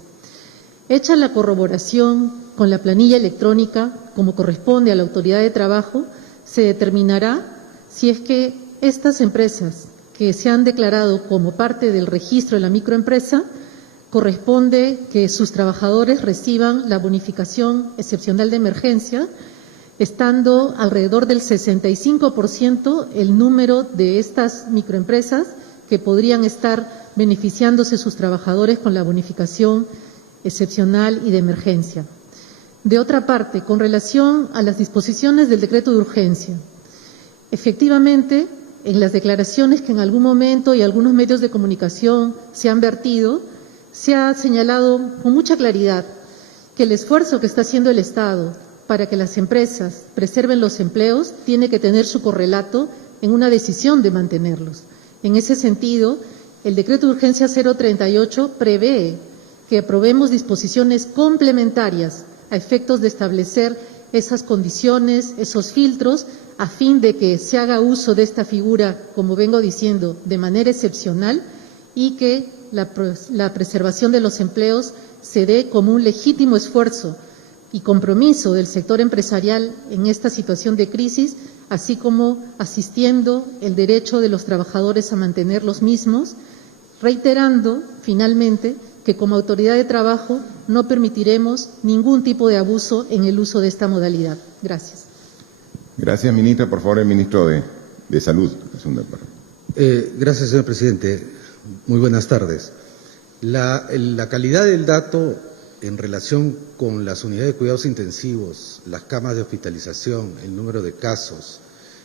Hecha la corroboración con la planilla electrónica, como corresponde a la Autoridad de Trabajo, se determinará si es que estas empresas que se han declarado como parte del registro de la microempresa, corresponde que sus trabajadores reciban la bonificación excepcional de emergencia, estando alrededor del 65% el número de estas microempresas que podrían estar beneficiándose sus trabajadores con la bonificación excepcional y de emergencia. De otra parte, con relación a las disposiciones del decreto de urgencia, efectivamente, en las declaraciones que en algún momento y algunos medios de comunicación se han vertido, se ha señalado con mucha claridad que el esfuerzo que está haciendo el Estado para que las empresas preserven los empleos tiene que tener su correlato en una decisión de mantenerlos. En ese sentido, el decreto de urgencia 038 prevé que aprobemos disposiciones complementarias a efectos de establecer esas condiciones, esos filtros, a fin de que se haga uso de esta figura, como vengo diciendo, de manera excepcional y que la preservación de los empleos se dé como un legítimo esfuerzo y compromiso del sector empresarial en esta situación de crisis, así como asistiendo el derecho de los trabajadores a mantener los mismos, reiterando, finalmente, que como autoridad de trabajo no permitiremos ningún tipo de abuso en el uso de esta modalidad. Gracias. Gracias, ministra. Por favor, el ministro de Salud. Gracias, señor presidente. Muy buenas tardes. La calidad del dato en relación con las unidades de cuidados intensivos, las camas de hospitalización, el número de casos,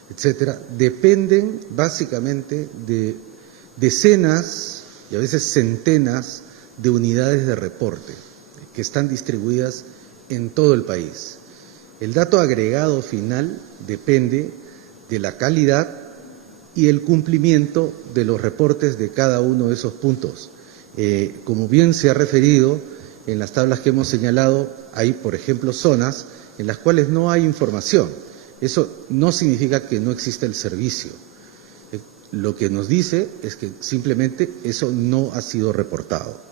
etcétera, dependen básicamente de decenas y a veces centenas de unidades de reporte que están distribuidas en todo el país. El dato agregado final depende de la calidad y el cumplimiento de los reportes de cada uno de esos puntos. Como bien se ha referido en las tablas que hemos señalado, hay, por ejemplo, zonas en las cuales no hay información. Eso no significa que no exista el servicio. Lo que nos dice es que simplemente eso no ha sido reportado.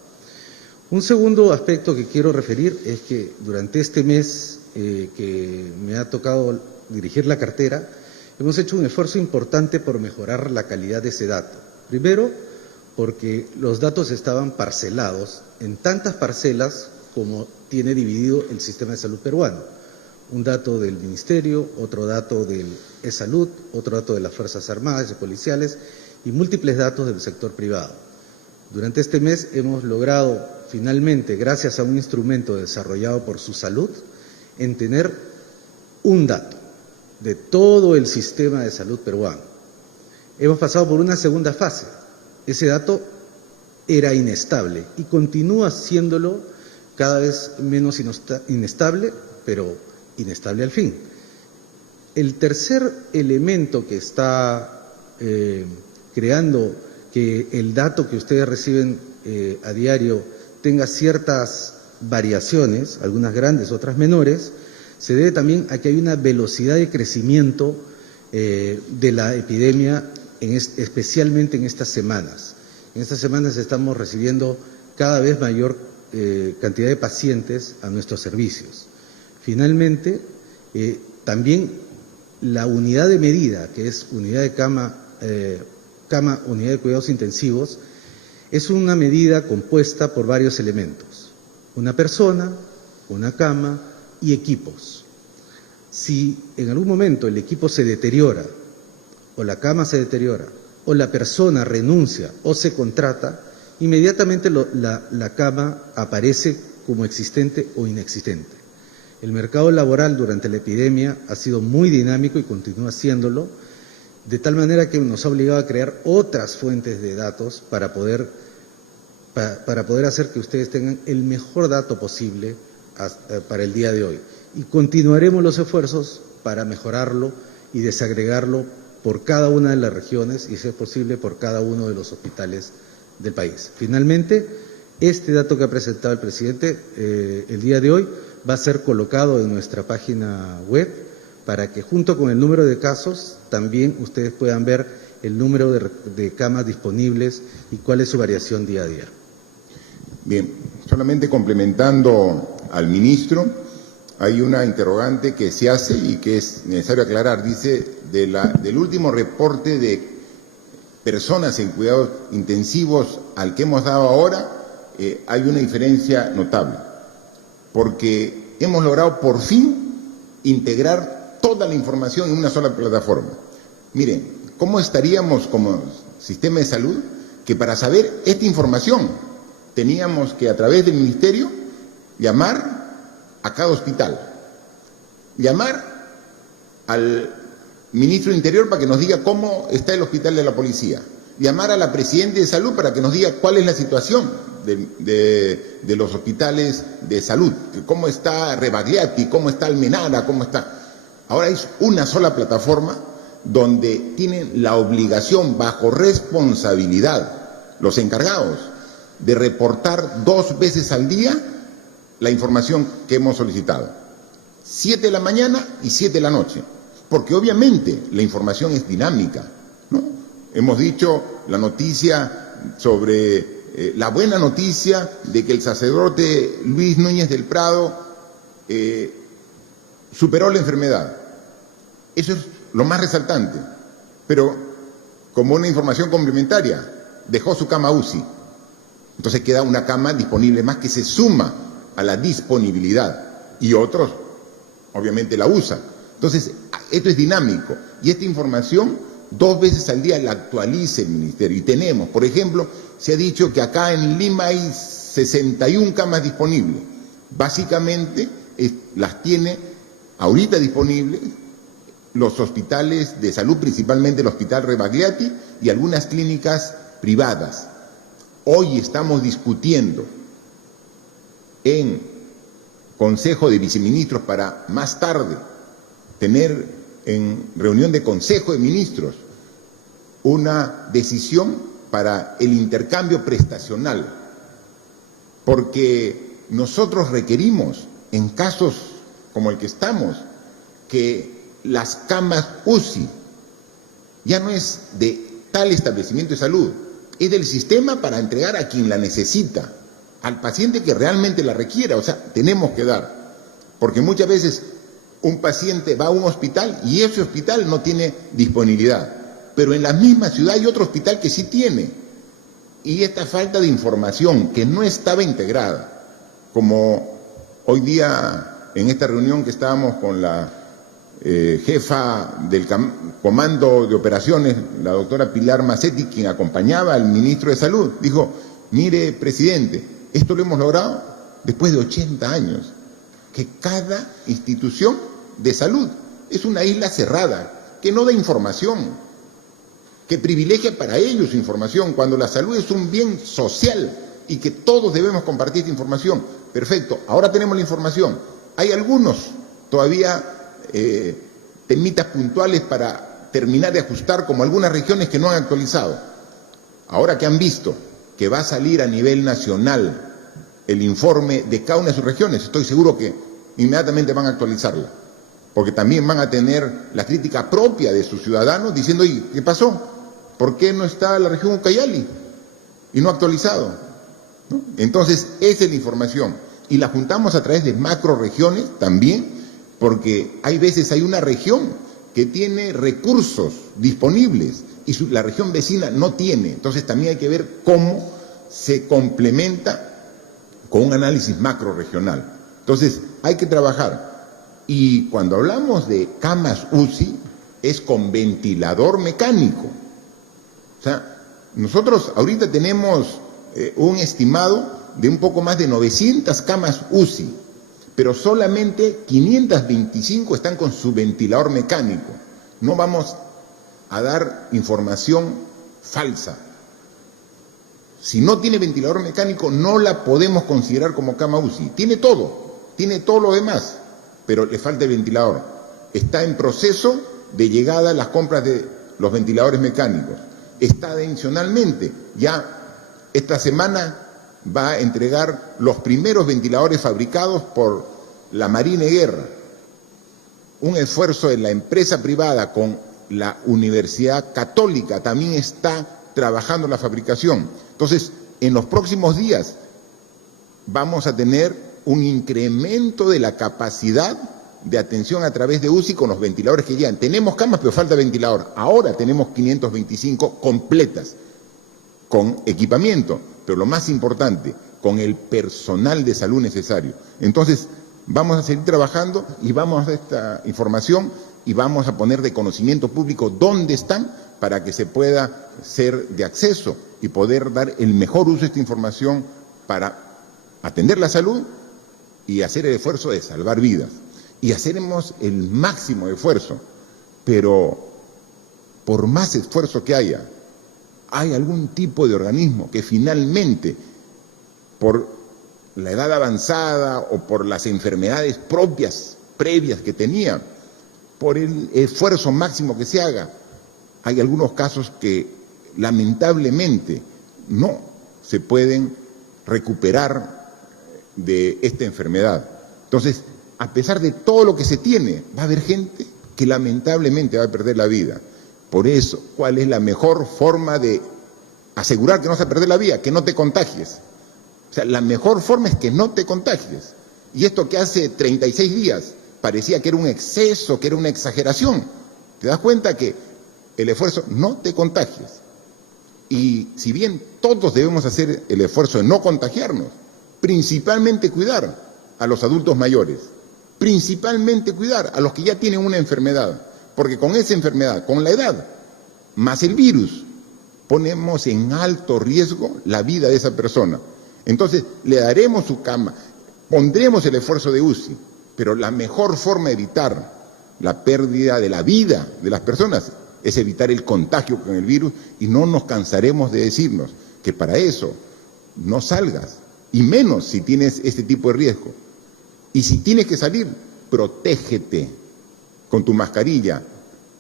Un segundo aspecto que quiero referir es que durante este mes que me ha tocado dirigir la cartera, hemos hecho un esfuerzo importante por mejorar la calidad de ese dato. Primero, porque los datos estaban parcelados en tantas parcelas como tiene dividido el sistema de salud peruano. Un dato del Ministerio, otro dato del E-Salud, otro dato de las Fuerzas Armadas y Policiales y múltiples datos del sector privado. Durante este mes hemos logrado finalmente, gracias a un instrumento desarrollado por Su Salud, en tener un dato de todo el sistema de salud peruano. Hemos pasado por una segunda fase. Ese dato era inestable y continúa siéndolo cada vez menos inestable, pero inestable al fin. El tercer elemento que está creando que el dato que ustedes reciben a diario tenga ciertas variaciones, algunas grandes, otras menores, se debe también a que hay una velocidad de crecimiento de la epidemia, especialmente en estas semanas. En estas semanas estamos recibiendo cada vez mayor cantidad de pacientes a nuestros servicios. Finalmente, también la unidad de medida, que es unidad de unidad de cuidados intensivos, es una medida compuesta por varios elementos: una persona, una cama y equipos. Si en algún momento el equipo se deteriora, o la cama se deteriora, o la persona renuncia o se contrata, inmediatamente la cama aparece como existente o inexistente. El mercado laboral durante la epidemia ha sido muy dinámico y continúa siéndolo, de tal manera que nos ha obligado a crear otras fuentes de datos para poder hacer que ustedes tengan el mejor dato posible para el día de hoy. Y continuaremos los esfuerzos para mejorarlo y desagregarlo por cada una de las regiones y, si es posible, por cada uno de los hospitales del país. Finalmente, este dato que ha presentado el presidente el día de hoy va a ser colocado en nuestra página web para que, junto con el número de casos, también ustedes puedan ver el número de camas disponibles y cuál es su variación día a día. Bien, solamente complementando al ministro, hay una interrogante que se hace y que es necesario aclarar. Dice, del último reporte de personas en cuidados intensivos al que hemos dado ahora, hay una diferencia notable, porque hemos logrado por fin integrar toda la información en una sola plataforma. Miren, ¿cómo estaríamos como sistema de salud que para saber esta información teníamos que, a través del Ministerio, llamar a cada hospital, llamar al ministro de Interior para que nos diga cómo está el hospital de la policía, llamar a la presidenta de Salud para que nos diga cuál es la situación de los hospitales de salud, cómo está Rebagliati, cómo está Almenara, cómo está... Ahora es una sola plataforma donde tienen la obligación, bajo responsabilidad, los encargados, de reportar 2 veces al día la información que hemos solicitado. 7 de la mañana y 7 de la noche. Porque obviamente la información es dinámica, ¿no? Hemos dicho la noticia sobre la buena noticia de que el sacerdote Luis Núñez del Prado superó la enfermedad. Eso es lo más resaltante. Pero como una información complementaria, dejó su cama UCI. Entonces queda una cama disponible más que se suma a la disponibilidad y otros obviamente la usan. Entonces esto es dinámico y esta información 2 veces al día la actualiza el Ministerio. Y tenemos, por ejemplo, se ha dicho que acá en Lima hay 61 camas disponibles. Básicamente las tiene ahorita disponibles los hospitales de salud, principalmente el Hospital Rebagliati y algunas clínicas privadas. Hoy estamos discutiendo en Consejo de Viceministros para más tarde tener en reunión de Consejo de Ministros una decisión para el intercambio prestacional, porque nosotros requerimos, en casos como el que estamos, que las camas UCI ya no es de tal establecimiento de salud, es del sistema para entregar a quien la necesita, al paciente que realmente la requiera. O sea, tenemos que dar, porque muchas veces un paciente va a un hospital y ese hospital no tiene disponibilidad, pero en la misma ciudad hay otro hospital que sí tiene. Y esta falta de información que no estaba integrada, como hoy día en esta reunión que estábamos con la jefa del Comando de Operaciones, la doctora Pilar Macetti, quien acompañaba al ministro de Salud, dijo: mire, presidente, esto lo hemos logrado después de 80 años, que cada institución de salud es una isla cerrada, que no da información, que privilegia para ellos información, cuando la salud es un bien social y que todos debemos compartir esta información. Perfecto, ahora tenemos la información. Hay algunos todavía temitas puntuales para terminar de ajustar, como algunas regiones que no han actualizado. Ahora que han visto que va a salir a nivel nacional el informe de cada una de sus regiones, estoy seguro que inmediatamente van a actualizarla, porque también van a tener la crítica propia de sus ciudadanos diciendo: oye, ¿qué pasó? ¿Por qué no está la región Ucayali y no ha actualizado? ¿No? Entonces, esa es la información y la juntamos a través de macroregiones también, porque hay veces hay una región que tiene recursos disponibles y la región vecina no tiene. Entonces también hay que ver cómo se complementa con un análisis macrorregional. Entonces hay que trabajar. Y cuando hablamos de camas UCI es con ventilador mecánico. O sea, nosotros ahorita tenemos un estimado de un poco más de 900 camas UCI, pero solamente 525 están con su ventilador mecánico. No vamos a dar información falsa. Si no tiene ventilador mecánico, no la podemos considerar como cama UCI. Tiene todo lo demás, pero le falta el ventilador. Está en proceso de llegada las compras de los ventiladores mecánicos. Está adicionalmente, ya esta semana va a entregar los primeros ventiladores fabricados por la Marina de Guerra. Un esfuerzo de la empresa privada con la Universidad Católica también está trabajando la fabricación. Entonces, en los próximos días vamos a tener un incremento de la capacidad de atención a través de UCI con los ventiladores que llegan. Tenemos camas, pero falta ventilador. Ahora tenemos 525 completas, con equipamiento, pero lo más importante, con el personal de salud necesario. Entonces, vamos a seguir trabajando y vamos a dar esta información y vamos a poner de conocimiento público dónde están para que se pueda ser de acceso y poder dar el mejor uso de esta información para atender la salud y hacer el esfuerzo de salvar vidas. Y haceremos el máximo esfuerzo, pero por más esfuerzo que haya, hay algún tipo de organismo que finalmente, por la edad avanzada o por las enfermedades previas que tenía, por el esfuerzo máximo que se haga, hay algunos casos que lamentablemente no se pueden recuperar de esta enfermedad. Entonces, a pesar de todo lo que se tiene, va a haber gente que lamentablemente va a perder la vida. Por eso, ¿cuál es la mejor forma de asegurar que no se va a perder la vida? Que no te contagies. O sea, la mejor forma es que no te contagies. Y esto que hace 36 días parecía que era un exceso, que era una exageración. ¿Te das cuenta que el esfuerzo, no te contagies? Y si bien todos debemos hacer el esfuerzo de no contagiarnos, principalmente cuidar a los adultos mayores, principalmente cuidar a los que ya tienen una enfermedad, porque con esa enfermedad, con la edad, más el virus, ponemos en alto riesgo la vida de esa persona. Entonces, le daremos su cama, pondremos el esfuerzo de UCI, pero la mejor forma de evitar la pérdida de la vida de las personas es evitar el contagio con el virus, y no nos cansaremos de decirnos que para eso no salgas, y menos si tienes este tipo de riesgo. Y si tienes que salir, protégete con tu mascarilla,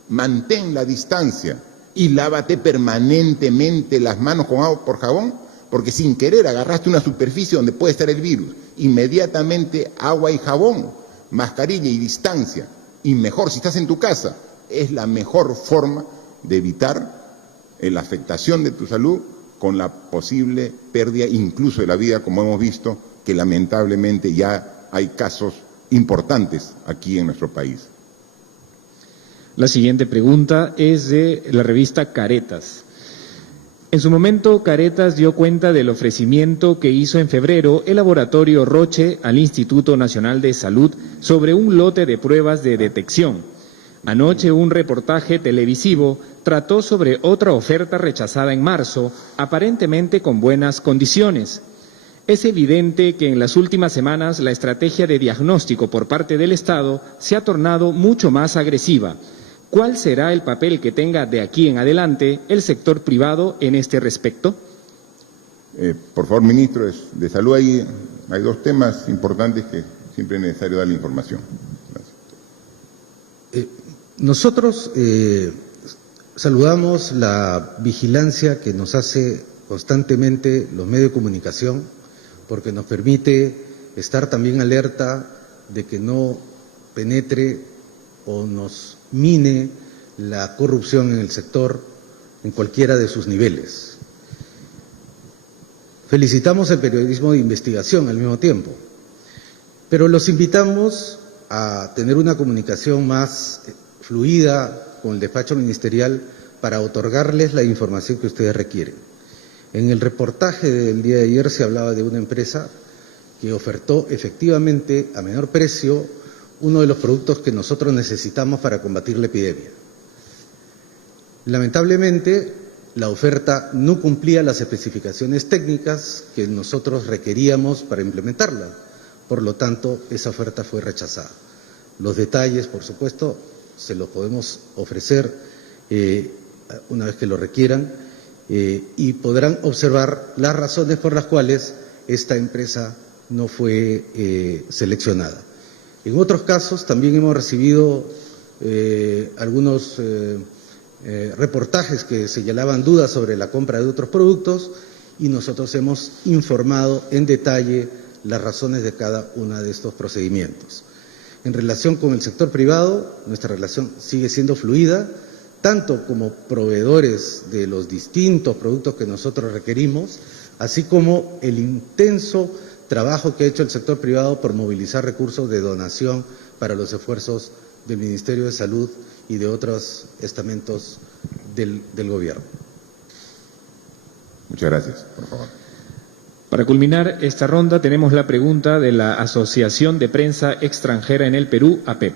mantén la distancia y lávate permanentemente las manos con agua por jabón, porque sin querer agarraste una superficie donde puede estar el virus. Inmediatamente agua y jabón, mascarilla y distancia. Y mejor, si estás en tu casa, es la mejor forma de evitar la afectación de tu salud con la posible pérdida incluso de la vida, como hemos visto, que lamentablemente ya hay casos importantes aquí en nuestro país. La siguiente pregunta es de la revista Caretas. En su momento, Caretas dio cuenta del ofrecimiento que hizo en febrero el laboratorio Roche al Instituto Nacional de Salud sobre un lote de pruebas de detección. Anoche un reportaje televisivo trató sobre otra oferta rechazada en marzo, aparentemente con buenas condiciones. Es evidente que en las últimas semanas la estrategia de diagnóstico por parte del Estado se ha tornado mucho más agresiva. ¿Cuál será el papel que tenga de aquí en adelante el sector privado en este respecto? Por favor, ministro de Salud, hay dos temas importantes que siempre es necesario dar la información. Gracias. Nosotros saludamos la vigilancia que nos hace constantemente los medios de comunicación, porque nos permite estar también alerta de que no penetre o nos mine la corrupción en el sector en cualquiera de sus niveles. Felicitamos el periodismo de investigación al mismo tiempo, pero los invitamos a tener una comunicación más fluida con el despacho ministerial para otorgarles la información que ustedes requieren. En el reportaje del día de ayer se hablaba de una empresa que ofertó efectivamente a menor precio uno de los productos que nosotros necesitamos para combatir la epidemia. Lamentablemente, la oferta no cumplía las especificaciones técnicas que nosotros requeríamos para implementarla. Por lo tanto, esa oferta fue rechazada. Los detalles, por supuesto, se los podemos ofrecer una vez que lo requieran y podrán observar las razones por las cuales esta empresa no fue seleccionada. En otros casos también hemos recibido algunos reportajes que señalaban dudas sobre la compra de otros productos y nosotros hemos informado en detalle las razones de cada uno de estos procedimientos. En relación con el sector privado, nuestra relación sigue siendo fluida, tanto como proveedores de los distintos productos que nosotros requerimos, así como el intenso trabajo que ha hecho el sector privado por movilizar recursos de donación para los esfuerzos del Ministerio de Salud y de otros estamentos del Gobierno. Muchas gracias, por favor. Para culminar esta ronda tenemos la pregunta de la Asociación de Prensa Extranjera en el Perú, APEP.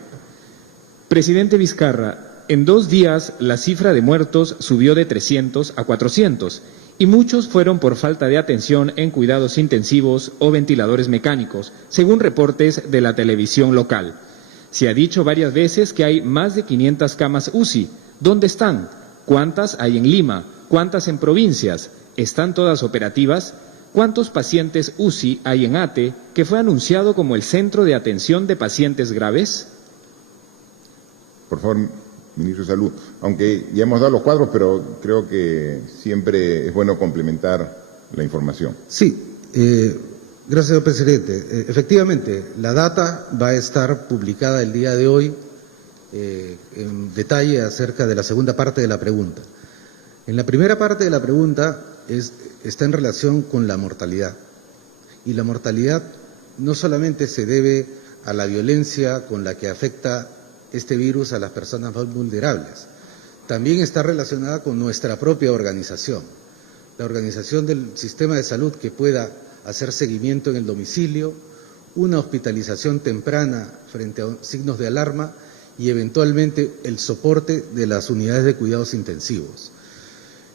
Presidente Vizcarra, en 2 días la cifra de muertos subió de 300 a 400 y muchos fueron por falta de atención en cuidados intensivos o ventiladores mecánicos, según reportes de la televisión local. Se ha dicho varias veces que hay más de 500 camas UCI. ¿Dónde están? ¿Cuántas hay en Lima? ¿Cuántas en provincias? ¿Están todas operativas? ¿Cuántos pacientes UCI hay en ATE, que fue anunciado como el centro de atención de pacientes graves? Por favor, ministro de Salud. Aunque ya hemos dado los cuadros, pero creo que siempre es bueno complementar la información. Sí, gracias, señor presidente. Efectivamente, la data va a estar publicada el día de hoy en detalle acerca de la segunda parte de la pregunta. En la primera parte de la pregunta está en relación con la mortalidad. Y la mortalidad no solamente se debe a la violencia con la que afecta este virus a las personas más vulnerables, también está relacionada con nuestra propia organización. la organización del sistema de salud que pueda hacer seguimiento en el domicilio, una hospitalización temprana frente a signos de alarma y eventualmente el soporte de las unidades de cuidados intensivos.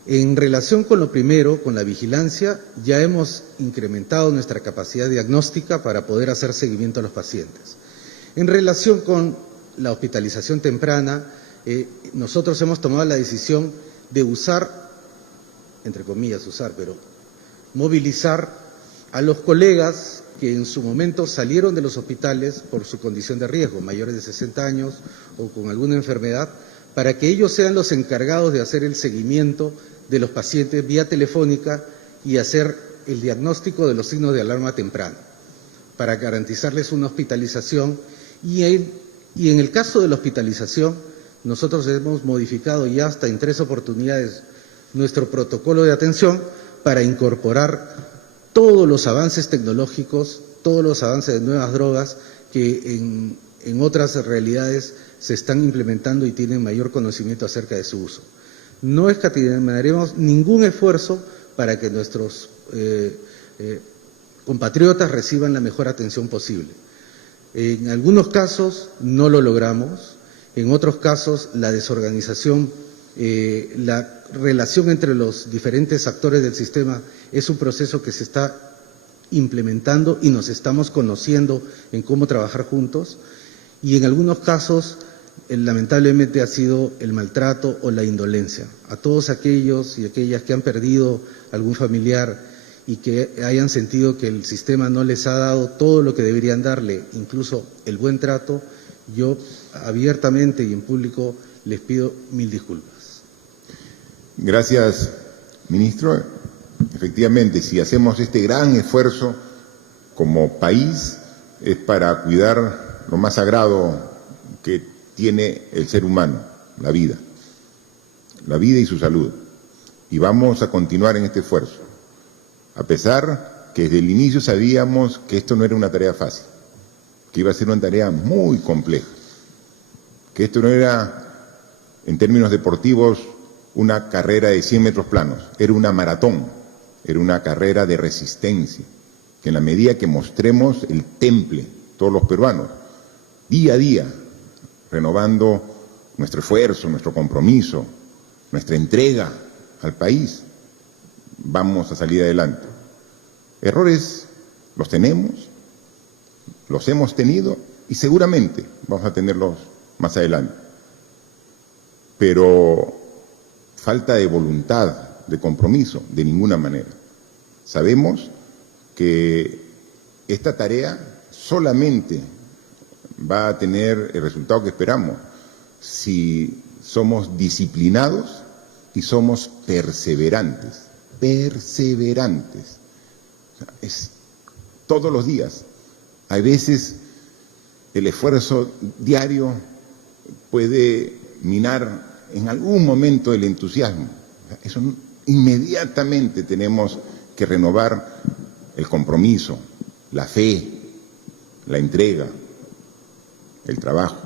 En relación con lo primero, con la vigilancia, ya hemos incrementado nuestra capacidad diagnóstica para poder hacer seguimiento a los pacientes. En relación con la hospitalización temprana, nosotros hemos tomado la decisión de usar, entre comillas usar, pero movilizar a los colegas que en su momento salieron de los hospitales por su condición de riesgo, mayores de 60 años o con alguna enfermedad, para que ellos sean los encargados de hacer el seguimiento de los pacientes vía telefónica y hacer el diagnóstico de los signos de alarma temprana, para garantizarles una hospitalización. Y en el caso de la hospitalización, nosotros hemos modificado ya hasta en 3 oportunidades nuestro protocolo de atención para incorporar todos los avances tecnológicos, todos los avances de nuevas drogas que en otras realidades se están implementando y tienen mayor conocimiento acerca de su uso. No escatimaremos ningún esfuerzo para que nuestros compatriotas reciban la mejor atención posible. En algunos casos no lo logramos, en otros casos la desorganización, la relación entre los diferentes actores del sistema es un proceso que se está implementando y nos estamos conociendo en cómo trabajar juntos, y en algunos casos lamentablemente ha sido el maltrato o la indolencia. A todos aquellos y aquellas que han perdido algún familiar y que hayan sentido que el sistema no les ha dado todo lo que deberían darle, incluso el buen trato, yo abiertamente y en público les pido 1000 disculpas. Gracias, ministro. Efectivamente, si hacemos este gran esfuerzo como país, es para cuidar lo más sagrado que tiene el ser humano, la vida y su salud. Y vamos a continuar en este esfuerzo, a pesar que desde el inicio sabíamos que esto no era una tarea fácil, que iba a ser una tarea muy compleja, que esto no era, en términos deportivos, una carrera de 100 metros planos, era una maratón, era una carrera de resistencia, que en la medida que mostremos el temple, todos los peruanos, día a día, renovando nuestro esfuerzo, nuestro compromiso, nuestra entrega al país, vamos a salir adelante. Errores los tenemos, los hemos tenido y seguramente vamos a tenerlos más adelante. Pero falta de voluntad, de compromiso, de ninguna manera. Sabemos que esta tarea solamente va a tener el resultado que esperamos si somos disciplinados y somos perseverantes. Perseverantes. Es todos los días. A veces el esfuerzo diario puede minar en algún momento el entusiasmo. Eso inmediatamente tenemos que renovar el compromiso, la fe, la entrega, el trabajo.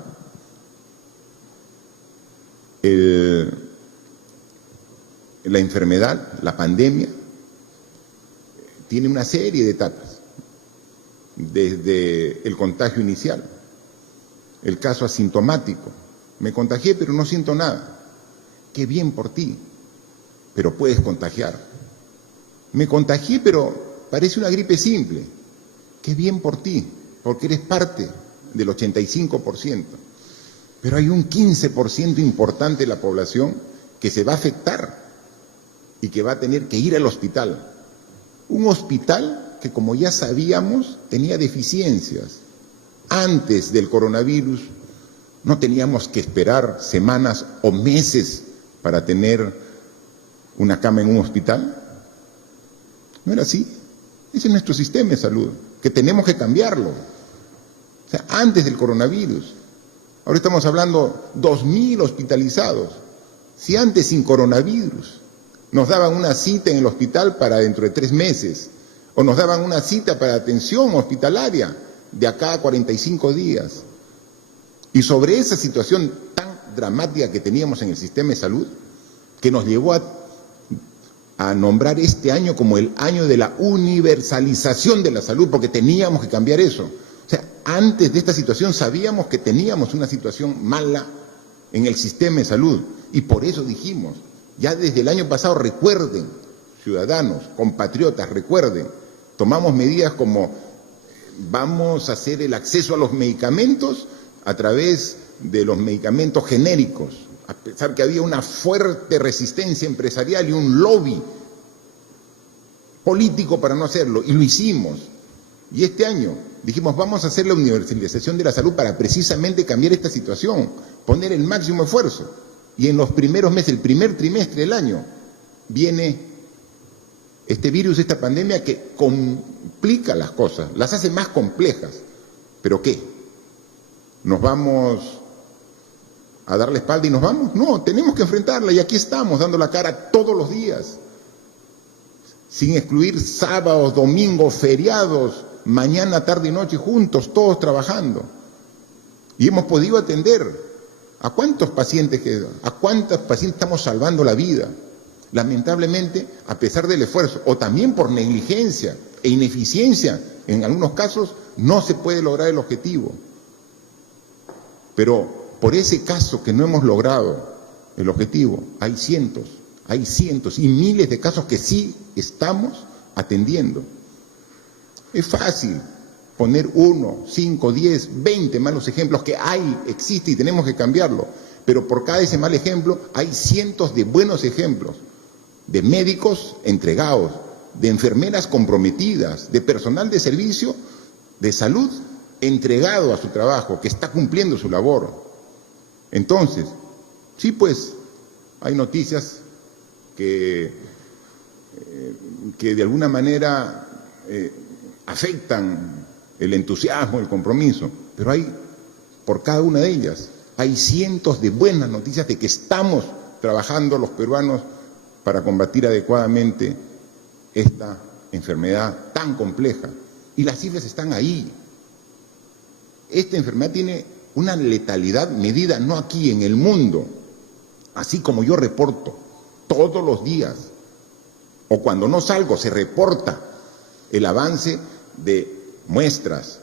La enfermedad, la pandemia, tiene una serie de etapas, desde el contagio inicial, el caso asintomático. Me contagié pero no siento nada. Qué bien por ti, pero puedes contagiar. Me contagié pero parece una gripe simple. Qué bien por ti, porque eres parte del 85%. Pero hay un 15% importante de la población que se va a afectar y que va a tener que ir al hospital. Un hospital que, como ya sabíamos, tenía deficiencias. Antes del coronavirus no teníamos que esperar semanas o meses para tener una cama en un hospital. No era así. Ese es nuestro sistema de salud, que tenemos que cambiarlo. O sea, antes del coronavirus. Ahora estamos hablando 2.000 hospitalizados. Si antes, sin coronavirus, nos daban una cita en el hospital para dentro de 3 meses, o nos daban una cita para atención hospitalaria de acá a 45 días. Y sobre esa situación tan dramática que teníamos en el sistema de salud, que nos llevó a a nombrar este año como el año de la universalización de la salud, porque teníamos que cambiar eso. O sea, antes de esta situación sabíamos que teníamos una situación mala en el sistema de salud, y por eso dijimos, ya desde el año pasado, recuerden, ciudadanos, compatriotas, recuerden, tomamos medidas como vamos a hacer el acceso a los medicamentos a través de los medicamentos genéricos, a pesar que había una fuerte resistencia empresarial y un lobby político para no hacerlo, y lo hicimos. Y este año dijimos, vamos a hacer la universalización de la salud para precisamente cambiar esta situación, poner el máximo esfuerzo. Y en los primeros meses, el primer trimestre del año, viene este virus, esta pandemia que complica las cosas, las hace más complejas. ¿Pero qué? ¿Nos vamos a dar la espalda y nos vamos? No, tenemos que enfrentarla, y aquí estamos dando la cara todos los días, sin excluir sábados, domingos, feriados, mañana, tarde y noche juntos, todos trabajando. Y hemos podido atender a cuántos pacientes estamos salvando la vida. Lamentablemente, a pesar del esfuerzo, o también por negligencia e ineficiencia, en algunos casos no se puede lograr el objetivo. Pero por ese caso que no hemos logrado el objetivo, hay cientos y miles de casos que sí estamos atendiendo. Es fácil poner 1, 5, 10, 20 malos ejemplos que existe y tenemos que cambiarlo, pero por cada ese mal ejemplo hay cientos de buenos ejemplos, de médicos entregados, de enfermeras comprometidas, de personal de servicio de salud entregado a su trabajo, que está cumpliendo su labor. Entonces, sí, pues, hay noticias que de alguna manera afectan el entusiasmo, el compromiso, pero por cada una de ellas, hay cientos de buenas noticias de que estamos trabajando los peruanos para combatir adecuadamente esta enfermedad tan compleja. Y las cifras están ahí. Esta enfermedad tiene una letalidad medida no aquí, en el mundo, así como yo reporto todos los días, o cuando no salgo se reporta el avance de muestras,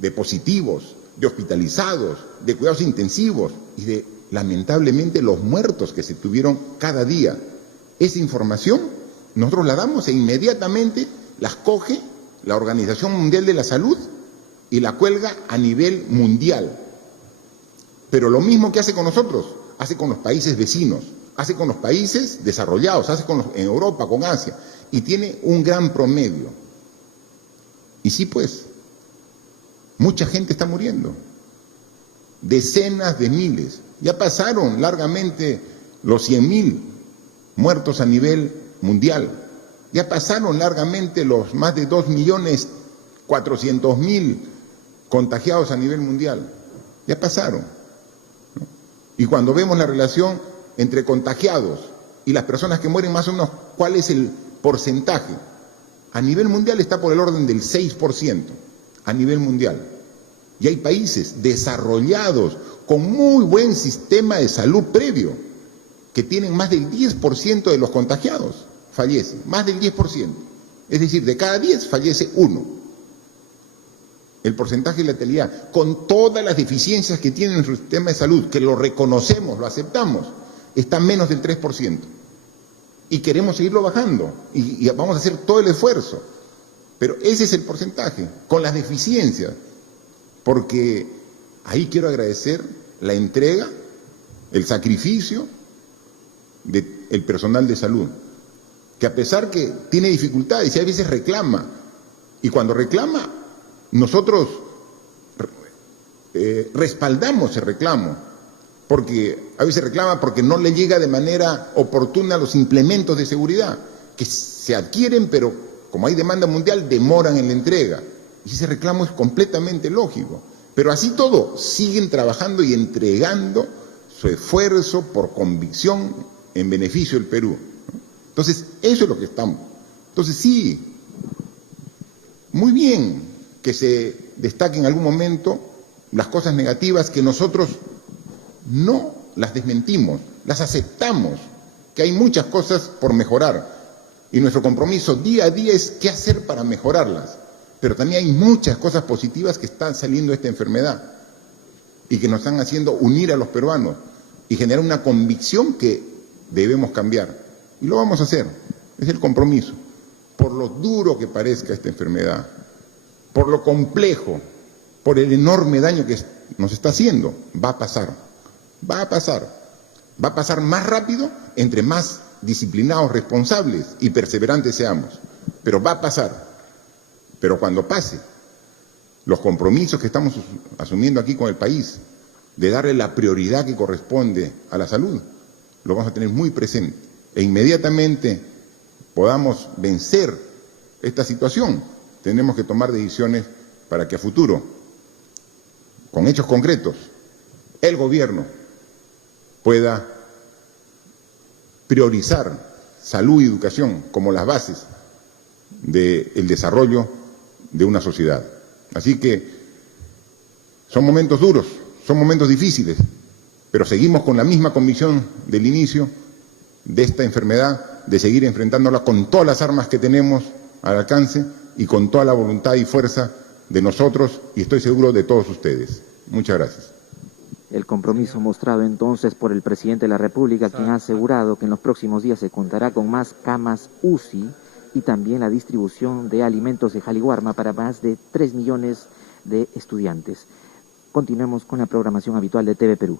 de positivos, de hospitalizados, de cuidados intensivos y de, lamentablemente, los muertos que se tuvieron cada día. Esa información nosotros la damos e inmediatamente las coge la Organización Mundial de la Salud y la cuelga a nivel mundial. Pero lo mismo que hace con nosotros, hace con los países vecinos, hace con los países desarrollados, hace en Europa, con Asia, y tiene un gran promedio. Y sí, pues, mucha gente está muriendo, decenas de miles. Ya pasaron largamente los 100.000 muertos a nivel mundial, ya pasaron largamente los más de 2.400.000 contagiados a nivel mundial, ya pasaron, ¿no? Y cuando vemos la relación entre contagiados y las personas que mueren, más o menos, ¿cuál es el porcentaje? A nivel mundial está por el orden del 6%, a nivel mundial. Y hay países desarrollados con muy buen sistema de salud previo, que tienen más del 10% de los contagiados fallecen, más del 10%. Es decir, de cada 10 fallece 1. El porcentaje de letalidad, con todas las deficiencias que tiene nuestro sistema de salud, que lo reconocemos, lo aceptamos, está menos del 3%. Y queremos seguirlo bajando, y vamos a hacer todo el esfuerzo. Pero ese es el porcentaje, con las deficiencias, porque ahí quiero agradecer la entrega, el sacrificio del personal de salud, que a pesar que tiene dificultades y a veces reclama, y cuando reclama, nosotros respaldamos el reclamo, porque a veces reclama porque no le llega de manera oportuna los implementos de seguridad, que se adquieren, pero como hay demanda mundial, demoran en la entrega. Y ese reclamo es completamente lógico. Pero así todo, siguen trabajando y entregando su esfuerzo por convicción en beneficio del Perú, ¿no? Entonces, eso es lo que estamos. Entonces, sí, muy bien que se destaquen en algún momento las cosas negativas, que nosotros no las desmentimos, las aceptamos, que hay muchas cosas por mejorar, Y nuestro compromiso día a día es qué hacer para mejorarlas. Pero también hay muchas cosas positivas que están saliendo de esta enfermedad y que nos están haciendo unir a los peruanos y generar una convicción que debemos cambiar. Y lo vamos a hacer. Es el compromiso. Por lo duro que parezca esta enfermedad, por lo complejo, por el enorme daño que nos está haciendo, va a pasar. Va a pasar. Va a pasar más rápido entre más disciplinados, responsables y perseverantes seamos. Pero va a pasar. Pero cuando pase, los compromisos que estamos asumiendo aquí con el país, de darle la prioridad que corresponde a la salud, lo vamos a tener muy presente. E inmediatamente podamos vencer esta situación, tenemos que tomar decisiones para que a futuro, con hechos concretos, el gobierno pueda priorizar salud y educación como las bases del desarrollo de una sociedad. Así que son momentos duros, son momentos difíciles, pero seguimos con la misma convicción del inicio de esta enfermedad, de seguir enfrentándola con todas las armas que tenemos al alcance y con toda la voluntad y fuerza de nosotros y estoy seguro de todos ustedes. Muchas gracias. El compromiso mostrado entonces por el presidente de la República, quien ha asegurado que en los próximos días se contará con más camas UCI y también la distribución de alimentos de Jaliguarma para más de 3 millones de estudiantes. Continuemos con la programación habitual de TV Perú.